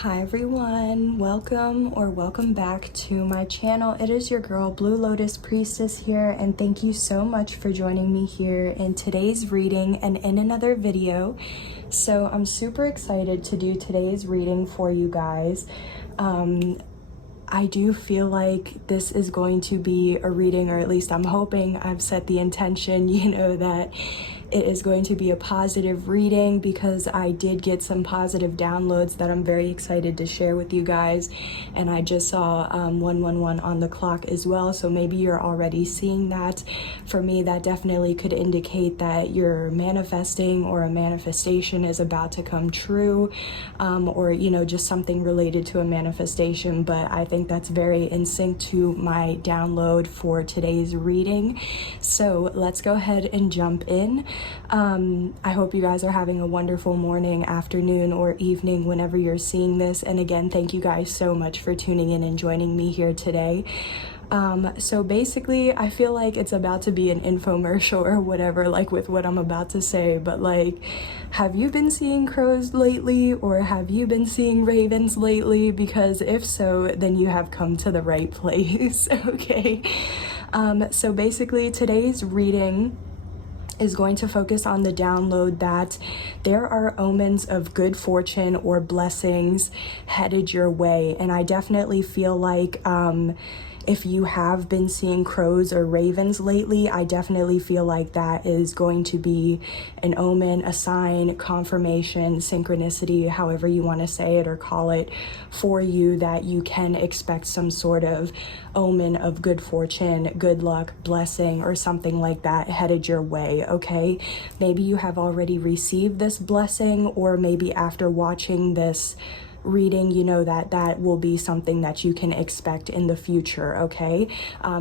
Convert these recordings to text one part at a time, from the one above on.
Hi everyone, welcome back to my channel. It is your girl Blue Lotus Priestess here, and thank you so much for joining me here in today's reading and in another video. So I'm super excited to do today's reading for you guys. I do feel like this is going to be a reading, or at least I'm hoping I've set the intention, that it is going to be a positive reading, because I did get some positive downloads that I'm very excited to share with you guys. And I just saw 111 on the clock as well, so maybe you're already seeing that. For me, that definitely could indicate that you're manifesting, or a manifestation is about to come true, or just something related to a manifestation. But I think that's very in sync to my download for today's reading. So let's go ahead and jump in. I hope you guys are having a wonderful morning, afternoon, or evening whenever you're seeing this. And again, thank you guys so much for tuning in and joining me here today. So basically, I feel like it's about to be an infomercial or whatever, like with what I'm about to say, but like, have you been seeing crows lately, or have you been seeing ravens lately? Because if so, then you have come to the right place. Okay. So basically today's reading is going to focus on the download that there are omens of good fortune or blessings headed your way. And I definitely feel like if you have been seeing crows or ravens lately, I definitely feel like that is going to be an omen, a sign, confirmation, synchronicity, however you want to say it or call it, for you, that you can expect some sort of omen of good fortune, good luck, blessing, or something like that headed your way. Okay, maybe you have already received this blessing, or maybe after watching this reading, that will be something that you can expect in the future. Okay,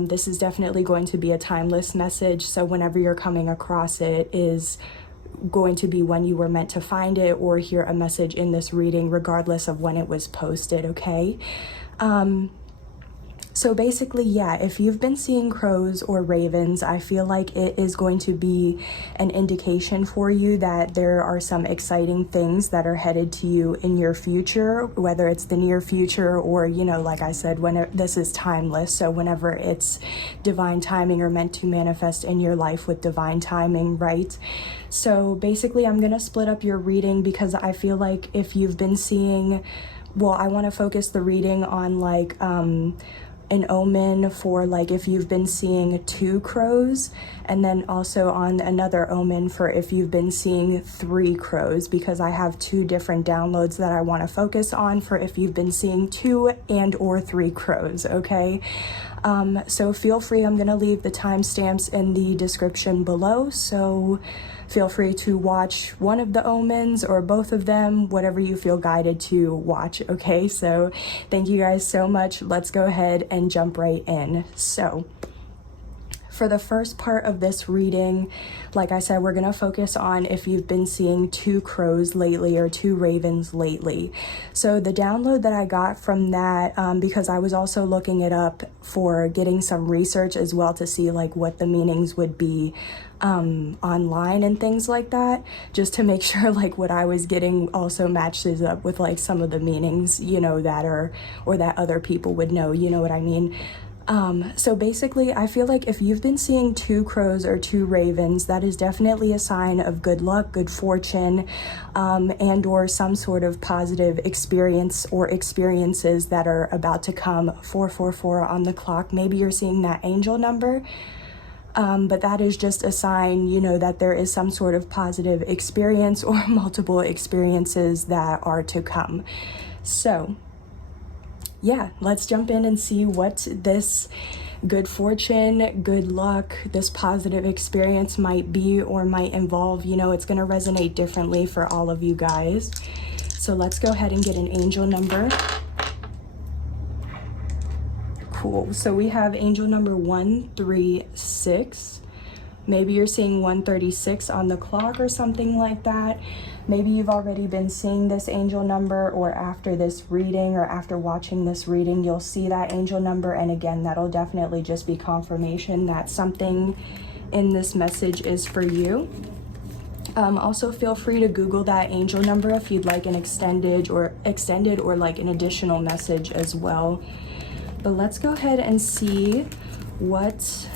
this is definitely going to be a timeless message, so whenever you're coming across it is going to be when you were meant to find it or hear a message in this reading, regardless of when it was posted. Okay, so basically, yeah, if you've been seeing crows or ravens, I feel like it is going to be an indication for you that there are some exciting things that are headed to you in your future, whether it's the near future or, like I said, when this is timeless. So whenever it's divine timing or meant to manifest in your life with divine timing, right? So basically, I'm going to split up your reading, because I feel like if you've been seeing, well, I want to focus the reading on like, an omen for like if you've been seeing 2 crows, and then also on another omen for if you've been seeing 3 crows, because I have 2 different downloads that I want to focus on for if you've been seeing 2 and or 3 crows. Okay, so feel free, I'm going to leave the timestamps in the description below, so feel free to watch one of the omens or both of them, whatever you feel guided to watch. Okay, so thank you guys so much. Let's go ahead and jump right in. So for the first part of this reading, like I said, we're going to focus on if you've been seeing 2 crows lately or 2 ravens lately. So the download that I got from that, because I was also looking it up for getting some research as well to see like what the meanings would be online and things like that, just to make sure like what I was getting also matches up with like some of the meanings, that are, or that other people would know, what I mean. So basically, I feel like if you've been seeing 2 crows or 2 ravens, that is definitely a sign of good luck, good fortune, and or some sort of positive experience or experiences that are about to come. 444 on the clock. Maybe you're seeing that angel number. But that is just a sign, that there is some sort of positive experience or multiple experiences that are to come. So yeah, let's jump in and see what this good fortune, good luck, this positive experience might be or might involve. It's going to resonate differently for all of you guys. So let's go ahead and get an angel number. Cool. So we have angel number 136. Maybe you're seeing 136 on the clock or something like that. Maybe you've already been seeing this angel number, or after this reading or after watching this reading, you'll see that angel number. And again, that'll definitely just be confirmation that something in this message is for you. Also feel free to Google that angel number if you'd like an extended or like an additional message as well. But let's go ahead and see what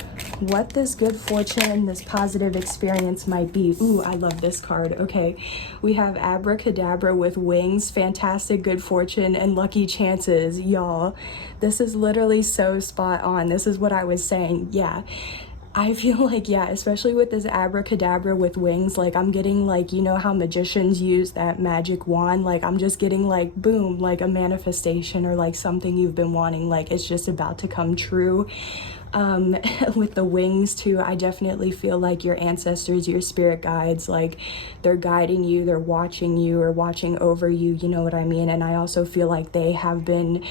this good fortune, this positive experience might be. Ooh, I love this card. Okay, we have abracadabra with wings, fantastic good fortune, and lucky chances. Y'all, this is literally so spot on. This is what I was saying. Yeah, I feel like, yeah, especially with this abracadabra with wings, like I'm getting like, you know how magicians use that magic wand? Like I'm just getting like, boom, like a manifestation or like something you've been wanting, like it's just about to come true. With the wings too, I definitely feel like your ancestors, your spirit guides, like they're guiding you, they're watching you or watching over you, you know what I mean? And I also feel like they have been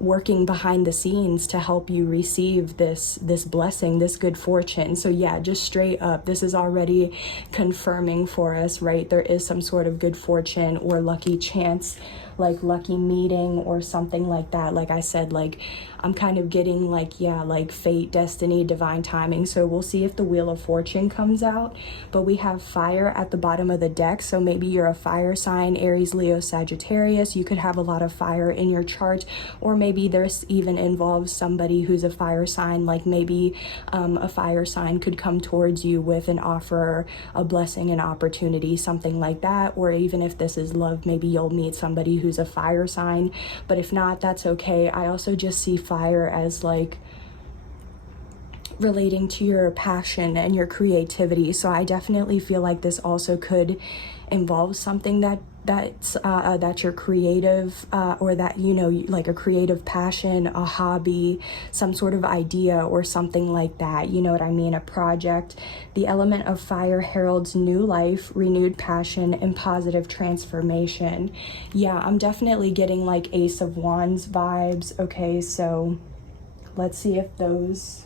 working behind the scenes to help you receive this blessing, this good fortune. So yeah, just straight up, this is already confirming for us, right? There is some sort of good fortune or lucky chance, like lucky meeting or something like that. Like I said, like I'm kind of getting like, yeah, like fate, destiny, divine timing. So we'll see if the Wheel of Fortune comes out. But we have fire at the bottom of the deck. So maybe you're a fire sign, Aries, Leo, Sagittarius. You could have a lot of fire in your chart, or maybe there's even involves somebody who's a fire sign. Like maybe a fire sign could come towards you with an offer, a blessing, an opportunity, something like that. Or even if this is love, maybe you'll meet somebody who's a fire sign. But if not, that's okay. I also just see fire as like relating to your passion and your creativity. So I definitely feel like this also could involve something that's your creative, or that, you know, like a creative passion, a hobby, some sort of idea or something like that, you know what I mean, a project. The element of fire heralds new life, renewed passion, and positive transformation. Yeah, I'm definitely getting like Ace of Wands vibes. Okay, so let's see if those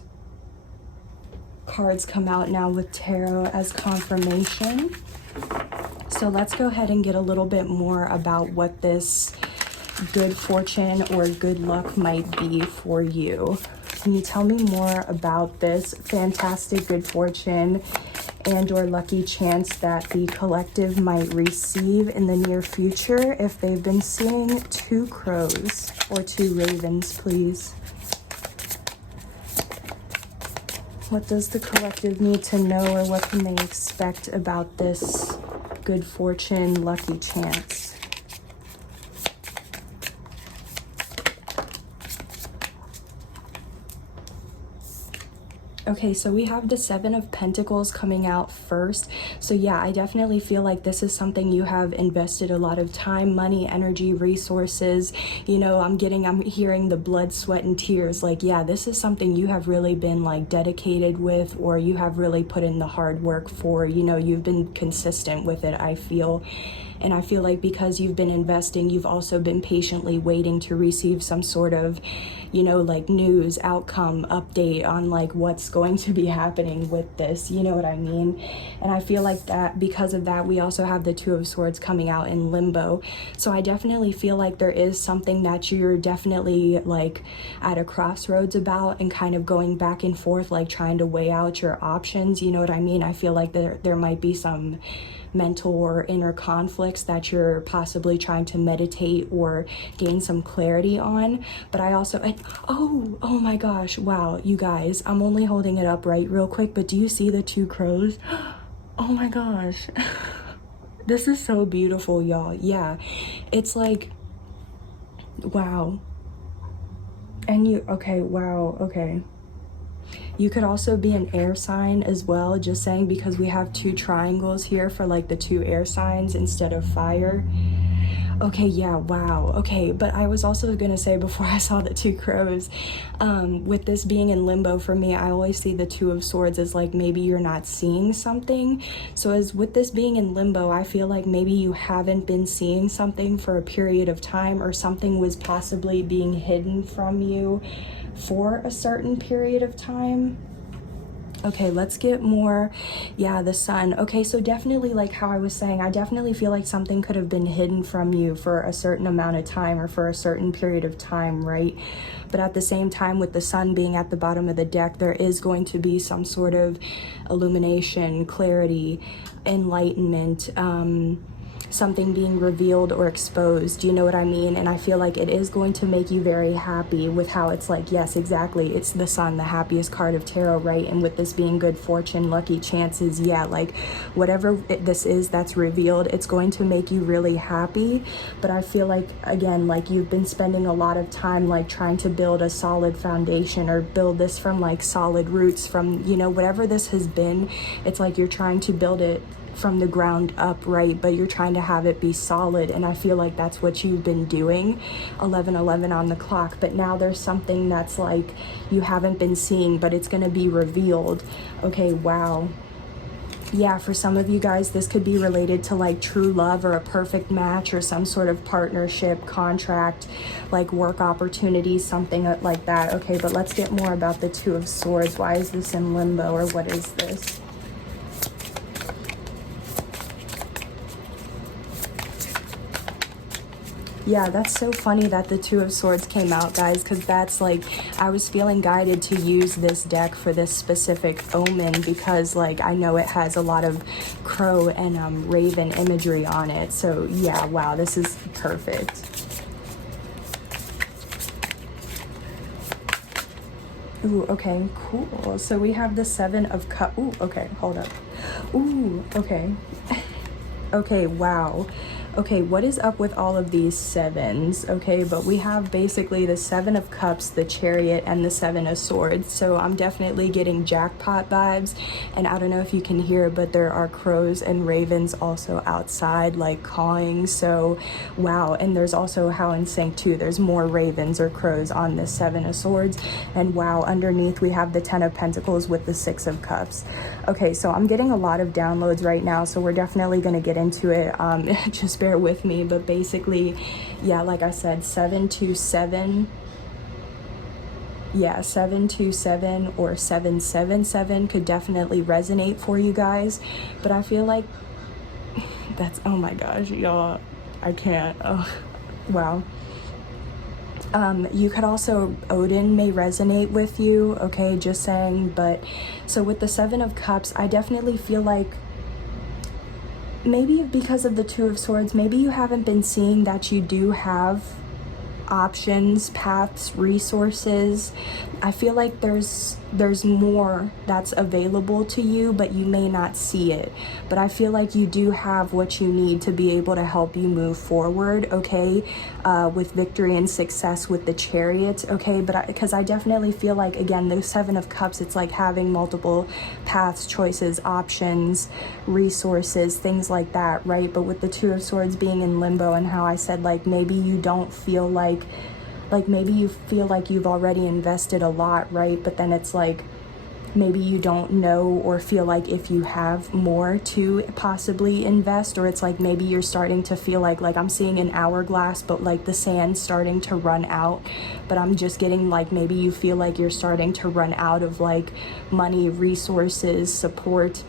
cards come out now with tarot as confirmation. So let's go ahead and get a little bit more about what this good fortune or good luck might be for you. Can you tell me more about this fantastic good fortune and or lucky chance that the collective might receive in the near future if they've been seeing 2 crows or 2 ravens, please? What does the collective need to know, or what can they expect about this good fortune, lucky chance? Okay, so we have the 7 of Pentacles coming out first. So yeah, I definitely feel like this is something you have invested a lot of time, money, energy, resources. You know, I'm hearing the blood, sweat, and tears. Like, yeah, this is something you have really been like dedicated with, or you have really put in the hard work for. You know, you've been consistent with it, I feel. And I feel like because you've been investing, you've also been patiently waiting to receive some sort of, you know, like news, outcome, update on like what's going to be happening with this, you know what I mean? And I feel like that because of that, we also have the 2 of Swords coming out in limbo. So I definitely feel like there is something that you're definitely like at a crossroads about, and kind of going back and forth, like trying to weigh out your options, you know what I mean? I feel like there might be some mental or inner conflicts that you're possibly trying to meditate or gain some clarity on. But I also, oh my gosh, wow, you guys, I'm only holding it up right real quick, but do you see the 2 crows? Oh my gosh. This is so beautiful, y'all. Yeah, it's like, wow. And you, okay, wow, okay. You could also be an air sign as well, just saying, because we have 2 triangles here for like the 2 air signs instead of fire. Okay, yeah, wow. Okay, but I was also gonna say before I saw the 2 crows, with this being in limbo for me, I always see the 2 of Swords as like maybe you're not seeing something. So as with this being in limbo, I feel like maybe you haven't been seeing something for a period of time, or something was possibly being hidden from you for a certain period of time. Okay, let's get more. Yeah, the sun. Okay, so definitely, like how I was saying, I definitely feel like something could have been hidden from you for a certain amount of time or for a certain period of time, right? But at the same time, with the sun being at the bottom of the deck, there is going to be some sort of illumination, clarity, enlightenment, something being revealed or exposed, you know what I mean? And I feel like it is going to make you very happy with how it's like, yes, exactly, it's the sun, the happiest card of tarot, right? And with this being good fortune, lucky chances, yeah, like whatever this is that's revealed, it's going to make you really happy. But I feel like, again, like you've been spending a lot of time like trying to build a solid foundation or build this from like solid roots from, you know, whatever this has been. It's like you're trying to build it from the ground up, right? But you're trying to have it be solid, and I feel like that's what you've been doing. 11:11 on the clock. But now there's something that's like you haven't been seeing, but it's going to be revealed. Okay, wow. Yeah, for some of you guys, this could be related to like true love or a perfect match or some sort of partnership, contract, like work opportunities, something like that. Okay, but let's get more about the Two of Swords. Why is this in limbo, or what is this? Yeah, that's so funny that the Two of Swords came out, guys, because that's like, I was feeling guided to use this deck for this specific omen because like I know it has a lot of crow and raven imagery on it. So yeah, wow, this is perfect. Ooh, okay, cool. So we have the Seven of Cups. Ooh, okay, hold up. Ooh, okay. Okay, wow. Okay, what is up with all of these sevens? Okay, but we have basically the Seven of Cups, the Chariot, and the Seven of Swords. So I'm definitely getting jackpot vibes. And I don't know if you can hear, but there are crows and ravens also outside, like cawing. So, wow. And there's also How in Sync too. There's more ravens or crows on this Seven of Swords. And wow, underneath we have the Ten of Pentacles with the Six of Cups. Okay, so I'm getting a lot of downloads right now, so we're definitely going to get into it. Just bear with me, but basically, yeah, like I said, 727, yeah, 727 or 777 could definitely resonate for you guys. But I feel like that's, oh my gosh, y'all, I can't. Oh, wow. You could also, Odin may resonate with you, okay, just saying. But so with the Seven of Cups, I definitely feel like maybe because of the Two of Swords, maybe you haven't been seeing that you do have options, paths, resources. I feel like there's more that's available to you, but you may not see it. But I feel like you do have what you need to be able to help you move forward, okay, with victory and success with the Chariot, okay? But because I definitely feel like, again, the Seven of Cups, it's like having multiple paths, choices, options, resources, things like that, right? But with the Two of Swords being in limbo, and how I said, like, maybe you don't feel like maybe you feel like you've already invested a lot, right? But then it's like maybe you don't know or feel like if you have more to possibly invest, or it's like maybe you're starting to feel like I'm seeing an hourglass, but like the sand's starting to run out. But I'm just getting like maybe you feel like you're starting to run out of like money, resources, support,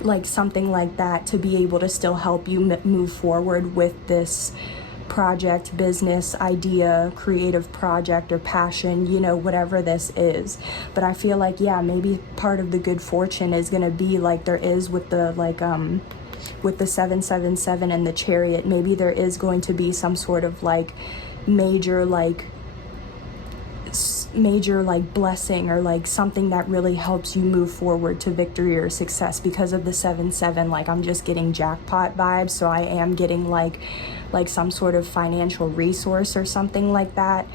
like something like that, to be able to still help you move forward with this project, business, idea, creative project, or passion, you know, whatever this is. But I feel like, yeah, maybe part of the good fortune is going to be like there is with the like with the 777 and the Chariot. Maybe there is going to be some sort of like major blessing, or like something that really helps you move forward to victory or success because of the 7-7. Like I'm just getting jackpot vibes, so I am getting like some sort of financial resource or something like that.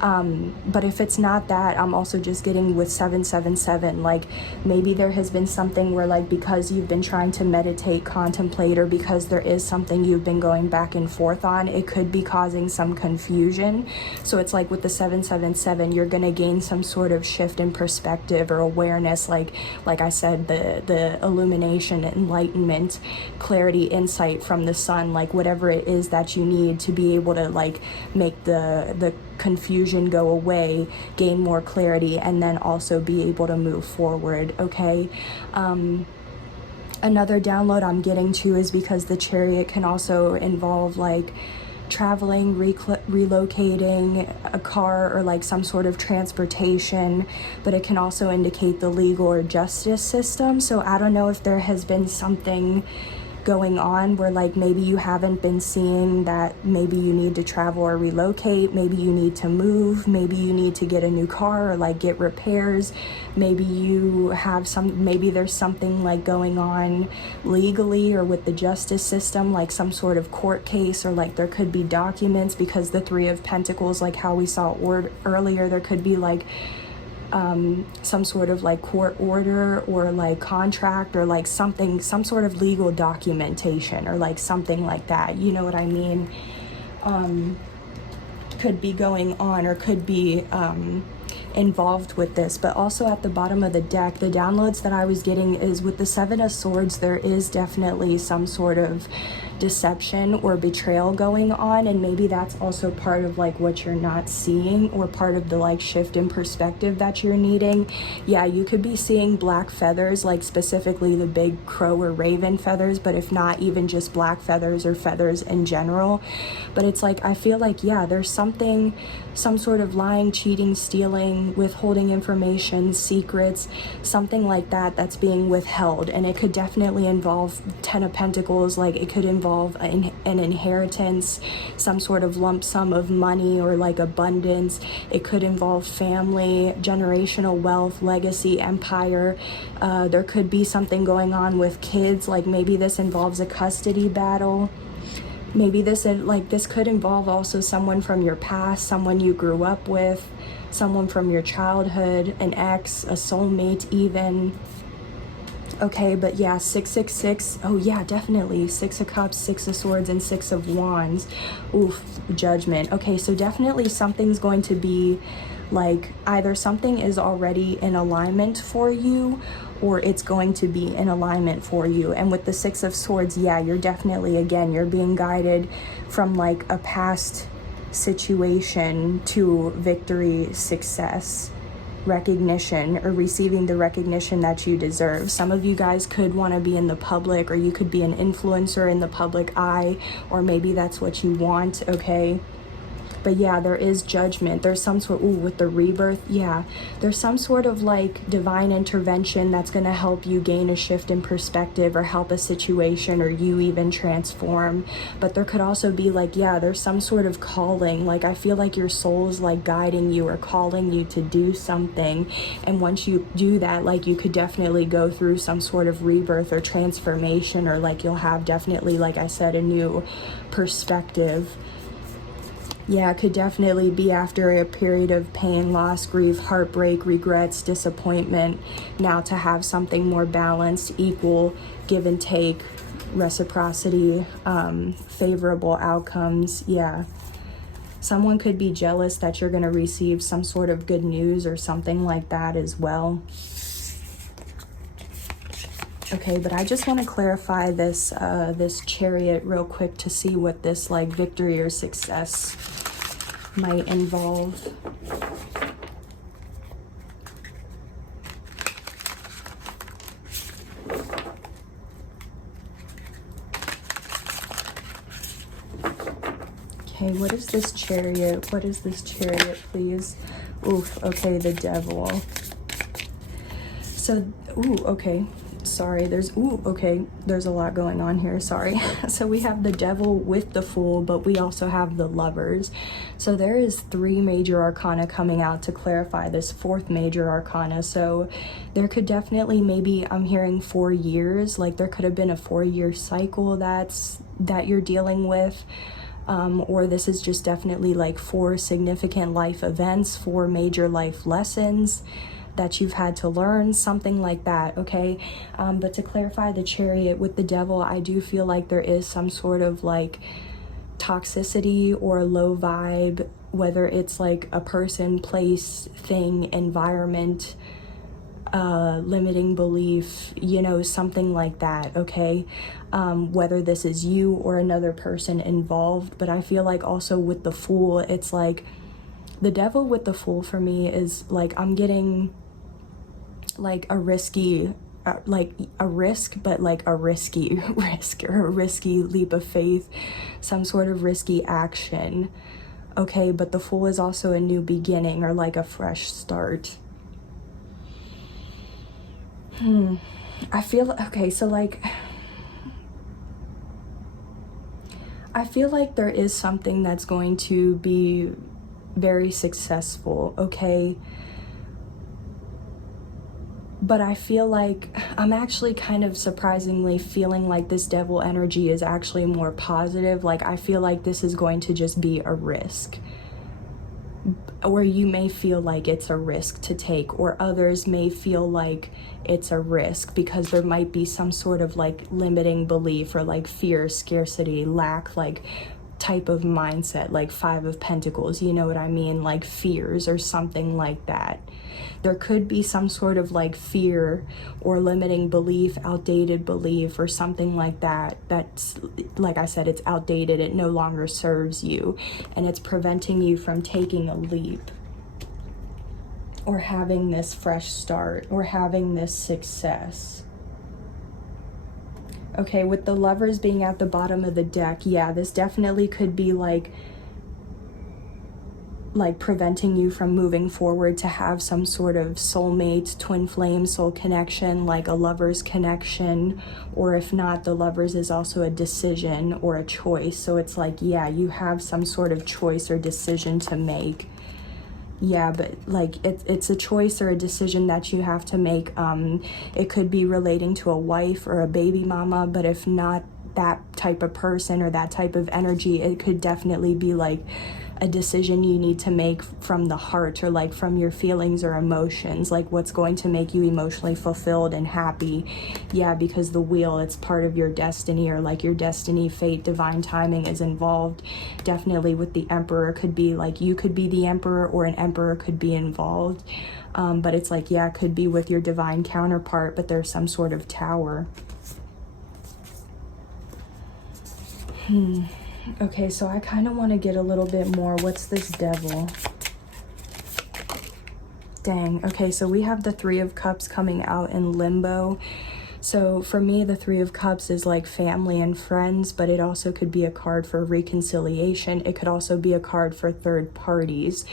But if it's not that, I'm also just getting with 777, like maybe there has been something where like because you've been trying to meditate, contemplate, or because there is something you've been going back and forth on, it could be causing some confusion. So it's like with the 777, you're gonna gain some sort of shift in perspective or awareness, like I said, the illumination, enlightenment, clarity, insight from the sun, like whatever it is that you need to be able to like make the confusion confusion go away, gain more clarity, and then also be able to move forward, okay? Another download I'm getting to is because the Chariot can also involve like traveling, relocating a car, or like some sort of transportation, but it can also indicate the legal or justice system. So I don't know if there has been something going on where like maybe you haven't been seeing that maybe you need to travel or relocate, maybe you need to move, maybe you need to get a new car or like get repairs, maybe you have maybe there's something like going on legally or with the justice system, like some sort of court case, or like there could be documents, because the Three of Pentacles, like how we saw earlier, there could be like some sort of like court order or like contract or like something, some sort of legal documentation or like something like that, you know what I mean, could be going on or could be involved with this. But also at the bottom of the deck, the downloads that I was getting is with the Seven of Swords, there is definitely some sort of deception or betrayal going on, and maybe that's also part of like what you're not seeing, or part of the like shift in perspective that you're needing. Yeah, you could be seeing black feathers, like specifically the big crow or raven feathers, but if not, even just black feathers or feathers in general. But it's like, I feel like, yeah, there's something, some sort of lying, cheating, stealing, withholding information, secrets, something like that that's being withheld. And it could definitely involve Ten of Pentacles, like it could involve an inheritance, some sort of lump sum of money or like abundance. It could involve family, generational wealth, legacy, empire. There could be something going on with kids, like maybe this involves a custody battle. Maybe this could involve also someone from your past, someone you grew up with, someone from your childhood, an ex, a soulmate even. Okay, but yeah, 666, oh yeah, definitely, 6 of Cups, 6 of Swords, and 6 of Wands. Oof, Judgment. Okay, so definitely something's going to be like, either something is already in alignment for you, or it's going to be in alignment for you. And with the 6 of Swords, yeah, you're definitely, again, you're being guided from like a past situation to victory, success, recognition, or receiving the recognition that you deserve. Some of you guys could want to be in the public, or you could be an influencer in the public eye, or maybe that's what you want, okay? But yeah, there is judgment. There's some sort, with the rebirth, yeah, there's some sort of like divine intervention that's going to help you gain a shift in perspective, or help a situation, or you even transform. But there could also be like, yeah, there's some sort of calling. Like I feel like your soul's like guiding you or calling you to do something. And once you do that, like you could definitely go through some sort of rebirth or transformation, or like you'll have definitely, like I said, a new perspective. Yeah, it could definitely be after a period of pain, loss, grief, heartbreak, regrets, disappointment. Now to have something more balanced, equal, give and take, reciprocity, favorable outcomes. Yeah. Someone could be jealous that you're going to receive some sort of good news or something like that as well. Okay, but I just want to clarify this this Chariot real quick to see what this like victory or success might involve. Okay, what is this Chariot? What is this Chariot, please? Oof, okay, the Devil. So, okay. Sorry, there's a lot going on here, sorry. So we have the Devil with the Fool, but we also have the Lovers. So there is 3 major arcana coming out to clarify this 4th major arcana. So there could definitely, maybe I'm hearing 4 years, like there could have been a 4-year cycle that you're dealing with. Or this is just definitely like 4 significant life events, 4 major life lessons that you've had to learn, something like that, okay? But to clarify the Chariot with the Devil, I do feel like there is some sort of like toxicity or low vibe, whether it's like a person, place, thing, environment, limiting belief, you know, something like that, okay? Whether this is you or another person involved. But I feel like also with the Fool, it's like The devil with the Fool for me is like, I'm getting like a risky, like a risk, but like a risky risk, or a risky leap of faith, some sort of risky action. Okay, but the Fool is also a new beginning, or like a fresh start. I feel, okay, so like, I feel like there is something that's going to be very successful, okay? But I feel like I'm actually kind of surprisingly feeling like this devil energy is actually more positive. Like, I feel like this is going to just be a risk. Or you may feel like it's a risk to take, or others may feel like it's a risk because there might be some sort of like limiting belief, or like fear, scarcity, lack, like type of mindset, like Five of Pentacles, you know what I mean? Like fears or something like that. There could be some sort of like fear or limiting belief, outdated belief, or something like that. That's, like I said, it's outdated. It no longer serves you, and it's preventing you from taking a leap, or having this fresh start, or having this success. Okay, with the Lovers being at the bottom of the deck, yeah, this definitely could be like preventing you from moving forward to have some sort of soulmate, twin flame, soul connection, like a Lovers connection. Or if not, the Lovers is also a decision or a choice. So it's like, yeah, you have some sort of choice or decision to make. Yeah, but like it's a choice or a decision that you have to make. It could be relating to a wife or a baby mama, but if not that type of person or that type of energy, it could definitely be like a decision you need to make from the heart, or like from your feelings or emotions, like what's going to make you emotionally fulfilled and happy. Yeah, because the Wheel, it's part of your destiny, or like your destiny, fate, divine timing is involved. Definitely with the Emperor, could be like you could be the Emperor, or an Emperor could be involved. But it's like, yeah, it could be with your divine counterpart, but there's some sort of Tower. Okay, so I kind of want to get a little bit more. What's this Devil? Dang. Okay, so we have the Three of Cups coming out in limbo. So for me, the Three of Cups is like family and friends, but it also could be a card for reconciliation. It could also be a card for third parties.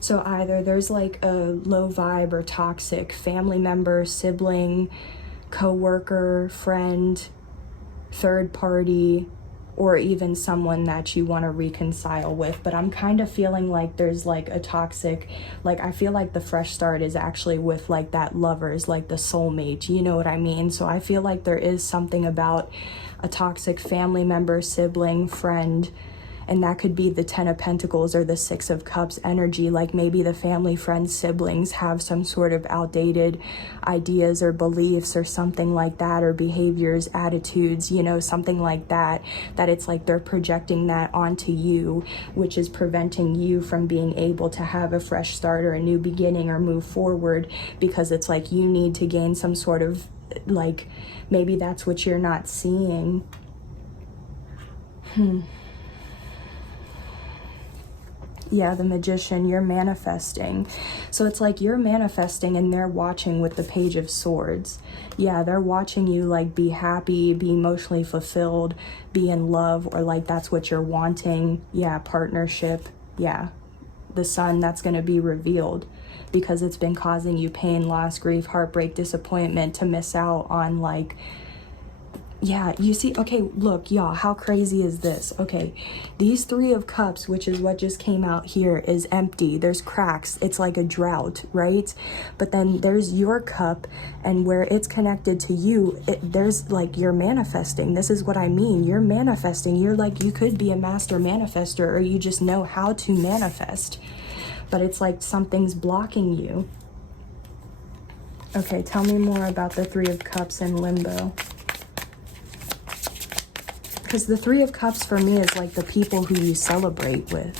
So either there's like a low vibe or toxic family member, sibling, co-worker, friend, third party, or even someone that you want to reconcile with. But I'm kind of feeling like there's like a toxic, like I feel like the fresh start is actually with like that Lovers, like the soulmate, you know what I mean? So I feel like there is something about a toxic family member, sibling, friend, and that could be the Ten of Pentacles or the Six of Cups energy. Like maybe the family, friends, siblings have some sort of outdated ideas or beliefs or something like that, or behaviors, attitudes, you know, something like that, that it's like they're projecting that onto you, which is preventing you from being able to have a fresh start or a new beginning or move forward, because it's like you need to gain some sort of, like, maybe that's what you're not seeing. Yeah, the Magician, you're manifesting. So it's like you're manifesting and they're watching with the Page of Swords. Yeah, they're watching you like be happy, be emotionally fulfilled, be in love, or like that's what you're wanting. Yeah, partnership. Yeah, the Sun, that's going to be revealed because it's been causing you pain, loss, grief, heartbreak, disappointment, to miss out on like, yeah, you see, okay, look, y'all, how crazy is this? Okay, these Three of Cups, which is what just came out here, is empty. There's cracks. It's like a drought, right? But then there's your cup, and where it's connected to you, there's like, you're manifesting. This is what I mean. You're manifesting. You're like, you could be a master manifester, or you just know how to manifest. But it's like something's blocking you. Okay, tell me more about the Three of Cups in limbo. Because the Three of Cups for me is like the people who you celebrate with.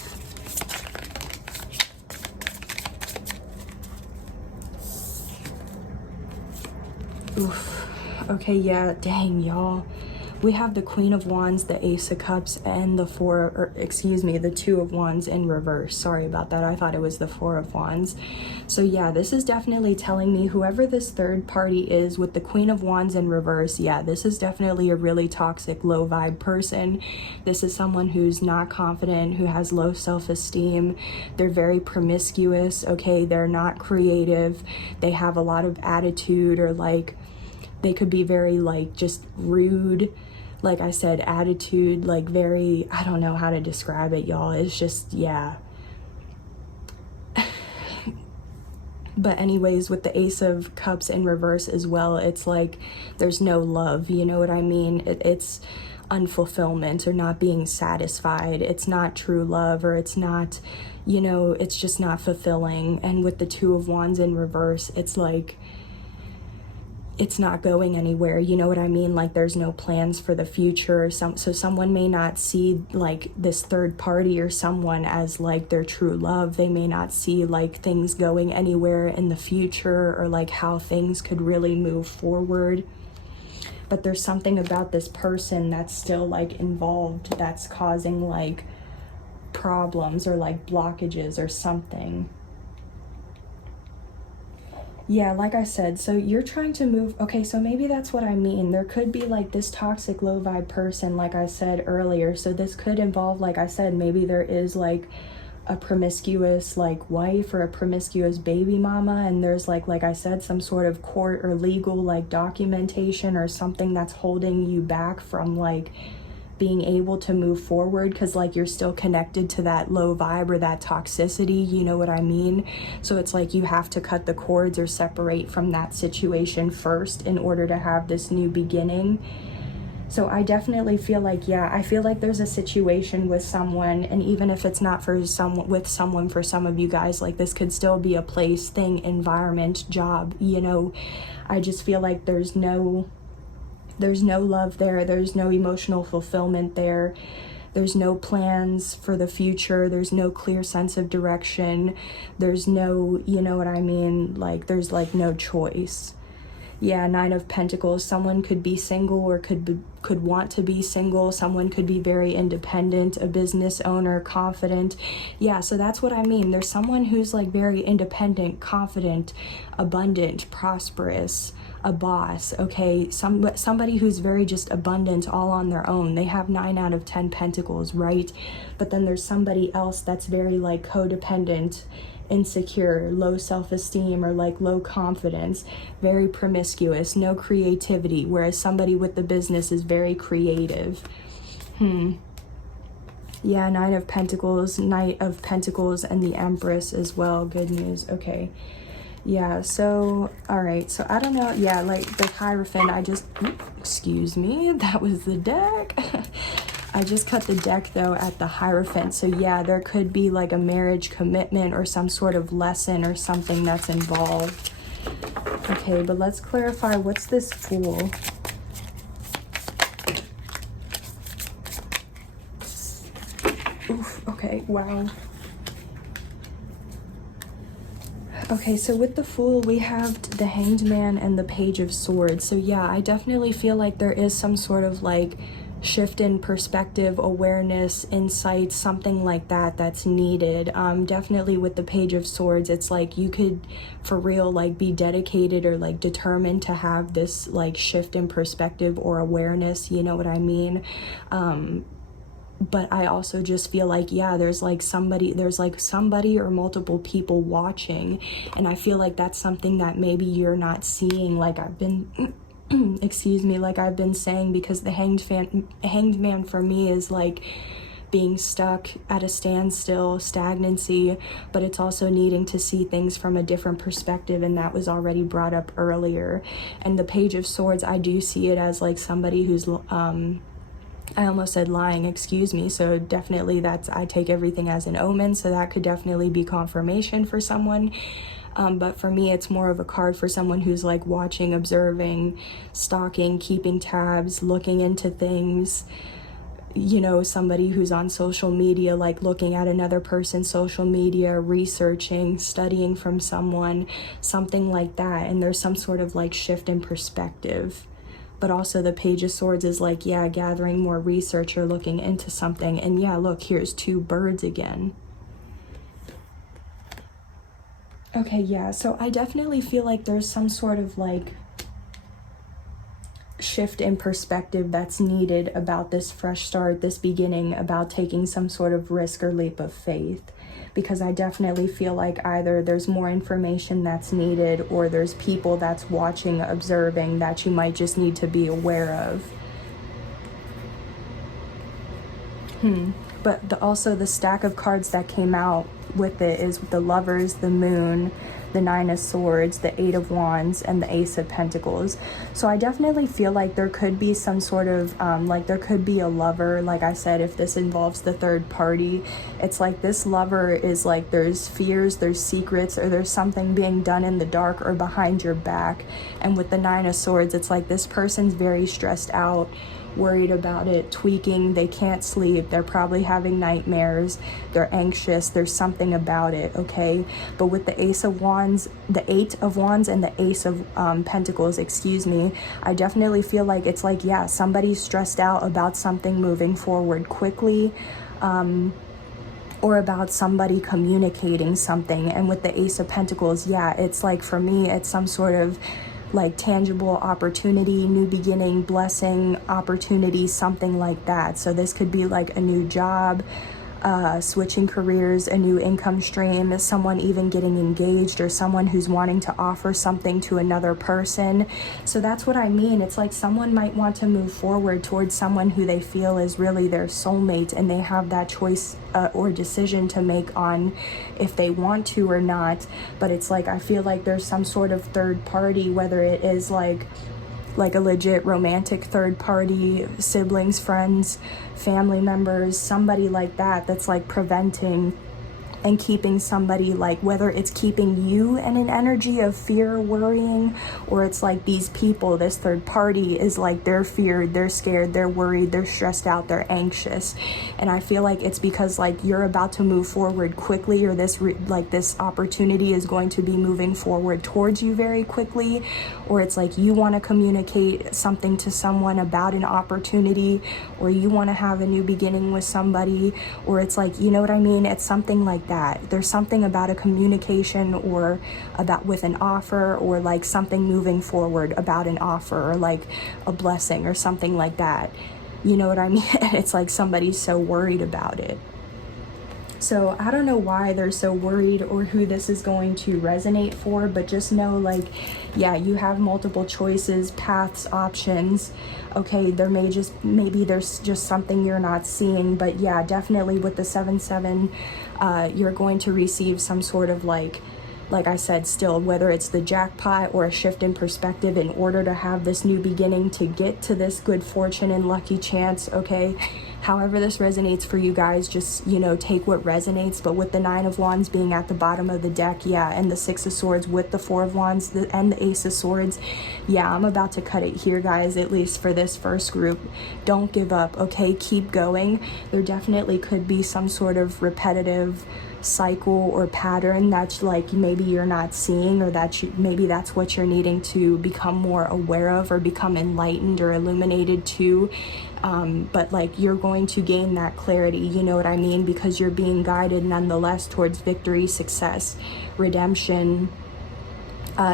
Oof. Okay, yeah, dang, y'all. we have the Queen of Wands, the Ace of Cups, and the Two of Wands in reverse. Sorry about that. I thought it was the Four of Wands. So yeah, this is definitely telling me whoever this third party is with the Queen of Wands in reverse, yeah, this is definitely a really toxic, low vibe person. This is someone who's not confident, who has low self-esteem. They're very promiscuous, okay? They're not creative. They have a lot of attitude, or like, they could be very like just rude. Like I said, attitude, like very, I don't know how to describe it, y'all. It's just, yeah. But anyways, with the Ace of Cups in reverse as well, it's like there's no love, you know what I mean? It's unfulfillment, or not being satisfied. It's not true love, or it's not, you know, it's just not fulfilling. And with the Two of Wands in reverse, it's like, it's not going anywhere, you know what I mean? Like there's no plans for the future. So someone may not see like this third party or someone as like their true love. They may not see like things going anywhere in the future, or like how things could really move forward. But there's something about this person that's still like involved, that's causing like problems or like blockages or something. Yeah, like I said, so you're trying to move, okay, so maybe that's what I mean. There could be like this toxic low vibe person, like I said earlier. So this could involve, like I said, maybe there is like a promiscuous like wife, or a promiscuous baby mama, and there's like I said, some sort of court or legal like documentation or something that's holding you back from like being able to move forward, because like you're still connected to that low vibe or that toxicity, you know what I mean? So it's like you have to cut the cords or separate from that situation first in order to have this new beginning. So I definitely feel like, yeah, I feel like there's a situation with someone, and even if it's not for someone, for some of you guys, like this could still be a place, thing, environment, job, you know. I just feel like there's no love there. There's no emotional fulfillment there. There's no plans for the future. There's no clear sense of direction. There's no, you know what I mean? Like there's like no choice. Yeah, Nine of Pentacles. Someone could be single, or could want to be single. Someone could be very independent, a business owner, confident. Yeah, so that's what I mean. There's someone who's like very independent, confident, abundant, prosperous, a boss, okay? Somebody who's very just abundant, all on their own. They have 9 out of 10 Pentacles, right? But then there's somebody else that's very like codependent, insecure, low self-esteem, or like low confidence, very promiscuous, no creativity, whereas somebody with the business is very creative. Yeah, Nine of Pentacles, Knight of Pentacles, and the Empress as well. Good news. Okay. Yeah, so all right, so I don't know. Yeah, like the Hierophant, excuse me, that was the deck. I just cut the deck though at the Hierophant. So yeah, there could be like a marriage commitment or some sort of lesson or something that's involved. Okay, but let's clarify, what's this Fool? Oof, okay, wow. Okay, so with the Fool, we have the Hanged Man and the Page of Swords. So yeah, I definitely feel like there is some sort of like shift in perspective, awareness, insight, something like that that's needed. Definitely with the Page of Swords, it's like you could for real like be dedicated or like determined to have this like shift in perspective or awareness, you know what I mean? But I also just feel like, yeah, there's like somebody or multiple people watching, and I feel like that's something that maybe you're not seeing, like I've been excuse me, like I've been saying, because the hanged man for me is like being stuck at a standstill, stagnancy, but it's also needing to see things from a different perspective, and that was already brought up earlier. And the Page of Swords, I do see it as like somebody who's I almost said lying, excuse me. So definitely I take everything as an omen. So that could definitely be confirmation for someone. But for me, it's more of a card for someone who's like watching, observing, stalking, keeping tabs, looking into things. You know, somebody who's on social media, like looking at another person's social media, researching, studying from someone, something like that. And there's some sort of like shift in perspective. But also the Page of Swords is like, yeah, gathering more research or looking into something. And yeah, look, here's 2 birds again. Okay, yeah, so I definitely feel like there's some sort of like shift in perspective that's needed about this fresh start, this beginning, about taking some sort of risk or leap of faith. Because I definitely feel like either there's more information that's needed, or there's people that's watching, observing, that you might just need to be aware of. But also the stack of cards that came out with it is the Lovers, the Moon, the 9 of Swords, the 8 of Wands, and the Ace of Pentacles. So I definitely feel like there could be some sort of, like there could be a lover. Like I said, if this involves the third party, it's like this lover is like, there's fears, there's secrets, or there's something being done in the dark or behind your back. And with the 9 of Swords, it's like this person's very stressed out, worried about it, tweaking, they can't sleep, they're probably having nightmares, they're anxious, there's something about it, okay? But with the Ace of Wands, the 8 of Wands, and the Ace of Pentacles, excuse me, I definitely feel like it's like, yeah, somebody's stressed out about something moving forward quickly, or about somebody communicating something. And with the Ace of Pentacles, yeah, it's like, for me, it's some sort of like tangible opportunity, new beginning, blessing, opportunity, something like that. So this could be like a new job, switching careers, a new income stream, someone even getting engaged, or someone who's wanting to offer something to another person. So that's what I mean. It's like someone might want to move forward towards someone who they feel is really their soulmate, and they have that choice or decision to make on if they want to or not. But it's like, I feel like there's some sort of third party, whether it is like a legit romantic third party, siblings, friends, family members, somebody like that, that's like preventing and keeping somebody, like whether it's keeping you in an energy of fear, worrying, or it's like these people, this third party is like, they're feared, they're scared, they're worried, they're stressed out, they're anxious. And I feel like it's because like you're about to move forward quickly, or this this opportunity is going to be moving forward towards you very quickly, or it's like you want to communicate something to someone about an opportunity, or you want to have a new beginning with somebody, or it's like, you know what I mean? It's something like that. There's something about a communication, or about with an offer, or like something moving forward about an offer, or like a blessing or something like that. You know what I mean? It's like somebody's so worried about it. So I don't know why they're so worried, or who this is going to resonate for, but just know, like, yeah, you have multiple choices, paths, options. Okay, maybe there's just something you're not seeing, but yeah, definitely with the 7-7, you're going to receive some sort of like I said, still, whether it's the jackpot or a shift in perspective in order to have this new beginning, to get to this good fortune and lucky chance, okay? However this resonates for you guys, just, you know, take what resonates. But with the 9 of Wands being at the bottom of the deck, yeah, and the 6 of Swords with the 4 of Wands and the Ace of Swords, yeah, I'm about to cut it here, guys, at least for this first group. Don't give up, okay? Keep going. There definitely could be some sort of repetitive cycle or pattern that's like maybe you're not seeing, or that maybe that's what you're needing to become more aware of, or become enlightened or illuminated to. But like you're going to gain that clarity, you know what I mean? Because you're being guided nonetheless towards victory, success, redemption,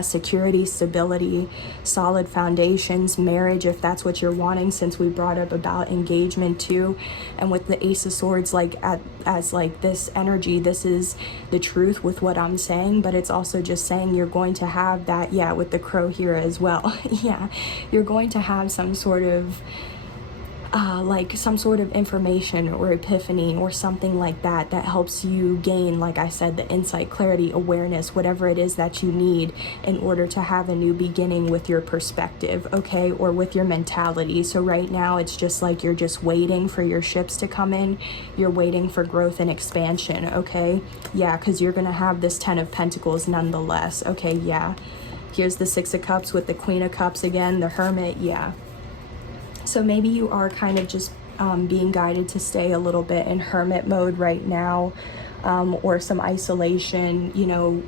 security, stability, solid foundations, marriage, if that's what you're wanting, since we brought up about engagement too. And with the Ace of Swords, like as like this energy, this is the truth with what I'm saying, but it's also just saying you're going to have that, yeah, with the crow here as well. Yeah, you're going to have some sort of like some sort of information or epiphany or something like that that helps you gain, like I said, the insight, clarity, awareness, whatever it is that you need in order to have a new beginning with your perspective, okay, or with your mentality. So right now it's just like you're just waiting for your ships to come in. You're waiting for growth and expansion, okay? Yeah, because you're going to have this 10 of Pentacles nonetheless, okay? Yeah. Here's the 6 of Cups with the Queen of Cups again, the Hermit, yeah. So maybe you are kind of just being guided to stay a little bit in hermit mode right now. or some isolation, you know,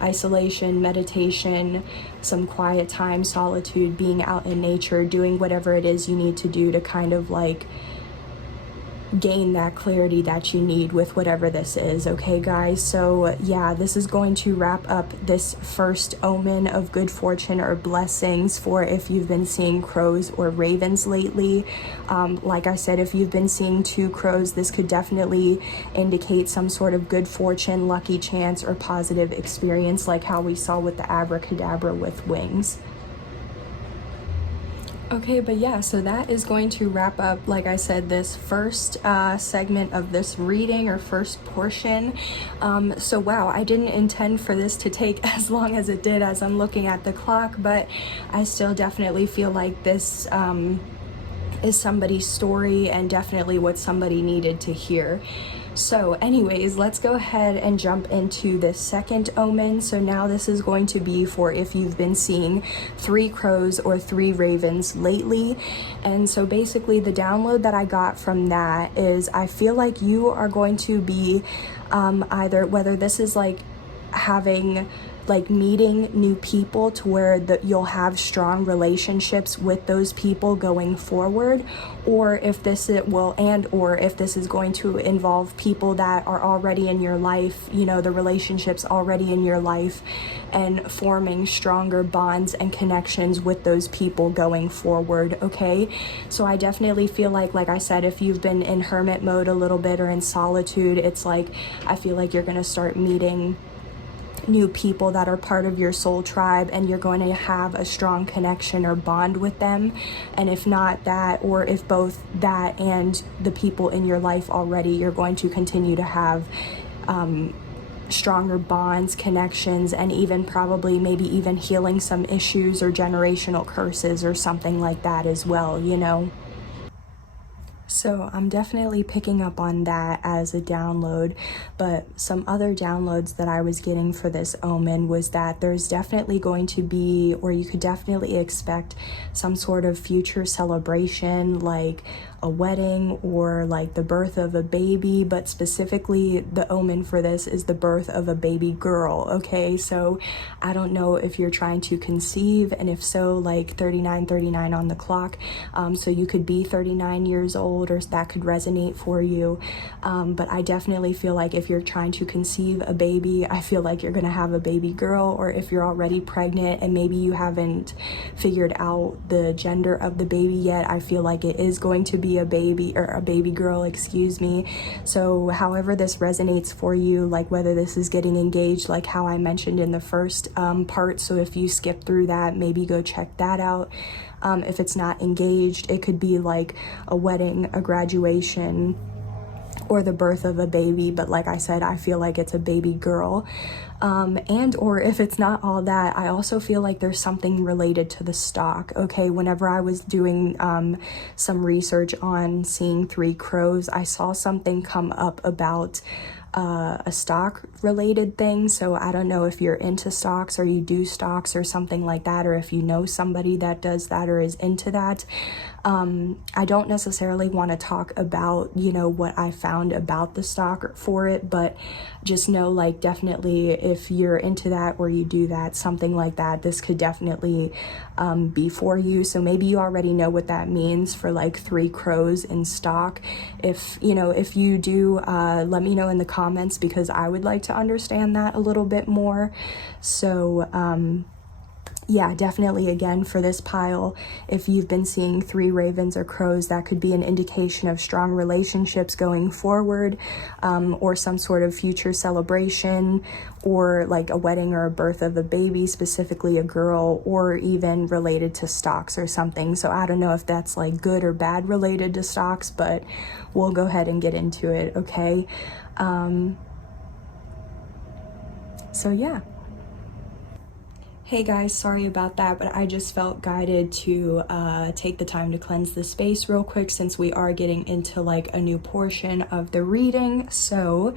isolation, meditation, some quiet time, solitude, being out in nature, doing whatever it is you need to do to kind of like gain that clarity that you need with whatever this is. Okay guys, so yeah, this is going to wrap up this first omen of good fortune or blessings for if you've been seeing crows or ravens lately. Like I said, if you've been seeing 2 crows, this could definitely indicate some sort of good fortune, lucky chance, or positive experience, like how we saw with the abracadabra with wings. Okay, but yeah, so that is going to wrap up, like I said, this first segment of this reading, or first portion. So wow, I didn't intend for this to take as long as it did as I'm looking at the clock, but I still definitely feel like this is somebody's story and definitely what somebody needed to hear. So anyways, let's go ahead and jump into the second omen. So now this is going to be for if you've been seeing 3 crows or 3 ravens lately. And so basically the download that I got from that is I feel like you are going to be either, whether this is like having like meeting new people to where you'll have strong relationships with those people going forward, or if this is going to involve people that are already in your life, you know, the relationships already in your life, and forming stronger bonds and connections with those people going forward. Okay, so I definitely feel like I said, if you've been in hermit mode a little bit or in solitude, it's like I feel like you're gonna start meeting new people that are part of your soul tribe, and you're going to have a strong connection or bond with them. And if not that, or if both that and the people in your life already, you're going to continue to have stronger bonds, connections, and even probably maybe even healing some issues or generational curses or something like that as well, you know. So I'm definitely picking up on that as a download, but some other downloads that I was getting for this omen was that there's definitely going to be, or you could definitely expect some sort of future celebration, like a wedding or like the birth of a baby, but specifically the omen for this is the birth of a baby girl. Okay, so I don't know if you're trying to conceive, and if so, like 39 on the clock, so you could be 39 years old, or that could resonate for you. But I definitely feel like if you're trying to conceive a baby, I feel like you're gonna have a baby girl, or if you're already pregnant and maybe you haven't figured out the gender of the baby yet, I feel like it is going to be a baby, or a baby girl, excuse me. So however this resonates for you, like whether this is getting engaged, like how I mentioned in the first part, so if you skip through that, maybe go check that out. If it's not engaged, it could be like a wedding, a graduation, or the birth of a baby, but like I said, I feel like it's a baby girl. And or if it's not all that, I also feel like there's something related to the stock. Okay, whenever I was doing some research on seeing 3 crows, I saw something come up about a stock related thing. So I don't know if you're into stocks or you do stocks or something like that, or if you know somebody that does that or is into that. I don't necessarily want to talk about, you know, what I found about the stock for it, but just know, like, definitely if you're into that or you do that, something like that, this could definitely be for you. So maybe you already know what that means for like 3 crows in stock. If you do, let me know in the comments, because I would like to understand that a little bit more. So yeah, definitely, again, for this pile, if you've been seeing 3 ravens or crows, that could be an indication of strong relationships going forward, or some sort of future celebration, or like a wedding or a birth of a baby, specifically a girl, or even related to stocks or something. So I don't know if that's like good or bad related to stocks, but we'll go ahead and get into it, okay? So yeah. Hey guys, sorry about that, but I just felt guided to take the time to cleanse the space real quick, since we are getting into like a new portion of the reading. So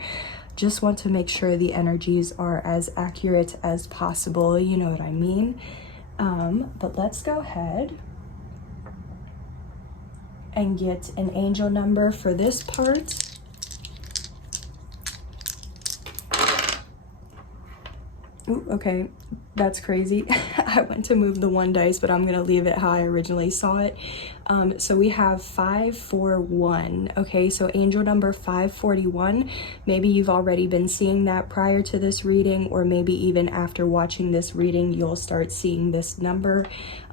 just want to make sure the energies are as accurate as possible, you know what I mean? But let's go ahead and get an angel number for this part. Ooh, okay, that's crazy. I went to move the one dice, but I'm gonna leave it how I originally saw it. So we have 541. Okay, so angel number 541. Maybe you've already been seeing that prior to this reading, or maybe even after watching this reading, you'll start seeing this number.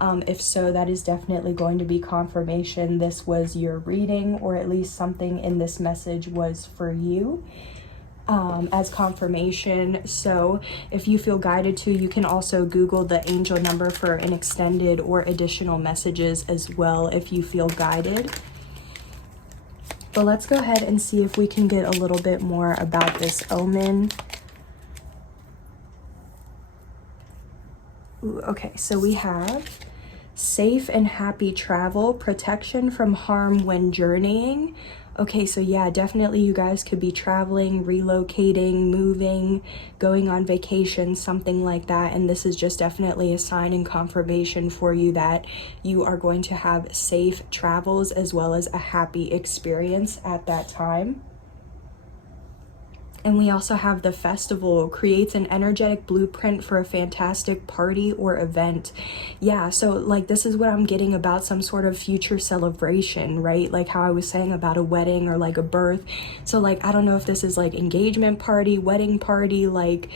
If so, that is definitely going to be confirmation this was your reading, or at least something in this message was for you. As confirmation. So if you feel guided to, you can also Google the angel number for an extended or additional messages as well if you feel guided. But let's go ahead and see if we can get a little bit more about this omen. Ooh, okay, so we have safe and happy travel, protection from harm when journeying. Okay, so yeah, definitely you guys could be traveling, relocating, moving, going on vacation, something like that. And this is just definitely a sign and confirmation for you that you are going to have safe travels as well as a happy experience at that time. And we also have the festival creates an energetic blueprint for a fantastic party or event. Yeah, so like this is what I'm getting about some sort of future celebration, right? Like how I was saying about a wedding or like a birth. So like, I don't know if this is like engagement party, wedding party, like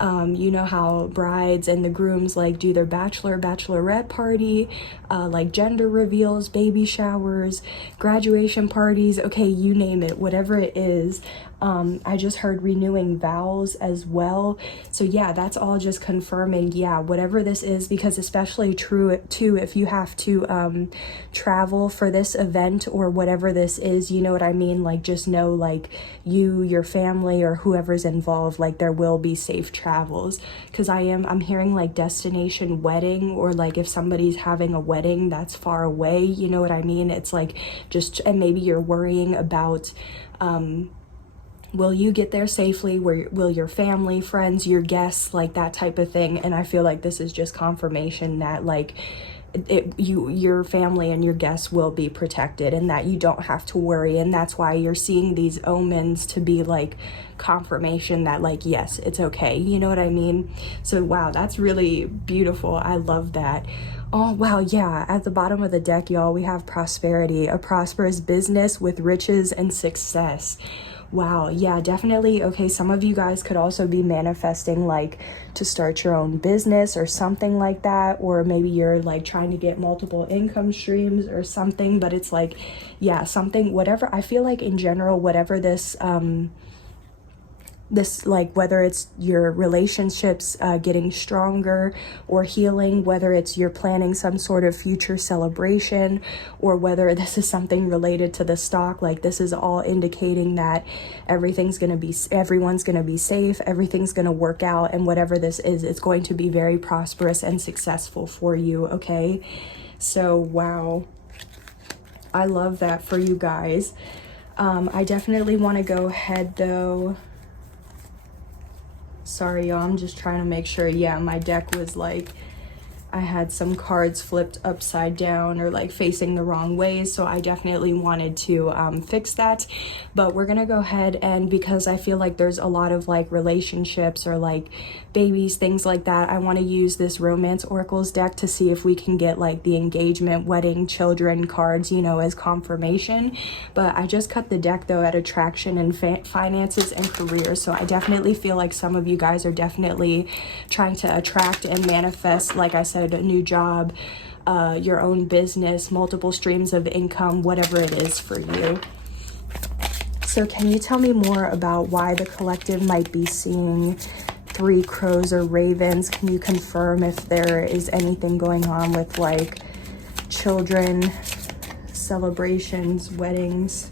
you know how brides and the grooms like do their bachelorette party, like gender reveals, baby showers, graduation parties, okay, you name it, whatever it is. I just heard renewing vows as well. So yeah, that's all just confirming, yeah, whatever this is, because especially true too, if you have to travel for this event or whatever this is, you know what I mean? Like just know like you, your family, or whoever's involved, like there will be safe travels. Because I'm hearing like destination wedding, or like if somebody's having a wedding that's far away, you know what I mean? It's like just, and maybe you're worrying about will you get there safely? Will your family, friends, your guests, like that type of thing? And I feel like this is just confirmation that like your family and your guests will be protected and that you don't have to worry. And that's why you're seeing these omens to be like confirmation that like, yes, it's okay. You know what I mean? So wow, that's really beautiful. I love that. Oh, wow, yeah, at the bottom of the deck, y'all, we have prosperity, a prosperous business with riches and success. Wow, yeah, definitely. Okay, some of you guys could also be manifesting like to start your own business or something like that, or maybe you're like trying to get multiple income streams or something, but it's like, yeah, something, whatever. I feel like in general, whatever this like whether it's your relationships getting stronger or healing, whether it's you're planning some sort of future celebration, or whether this is something related to the stock, like this is all indicating that everyone's gonna be safe, everything's gonna work out, and whatever this is, it's going to be very prosperous and successful for you. Okay, so wow, I love that for you guys. I definitely want to go ahead though. Sorry, y'all, I'm just trying to make sure. Yeah, my deck was like, I had some cards flipped upside down or like facing the wrong way, so I definitely wanted to fix that. But we're gonna go ahead, and because I feel like there's a lot of like relationships or like babies, things like that, I want to use this romance oracles deck to see if we can get like the engagement, wedding, children cards, you know, as confirmation. But I just cut the deck though at attraction and finances and career, so I definitely feel like some of you guys are definitely trying to attract and manifest, like I said, a new job, your own business, multiple streams of income, whatever it is for you. So can you tell me more about why the collective might be seeing 3 crows or ravens? Can you confirm if there is anything going on with like children, celebrations, weddings?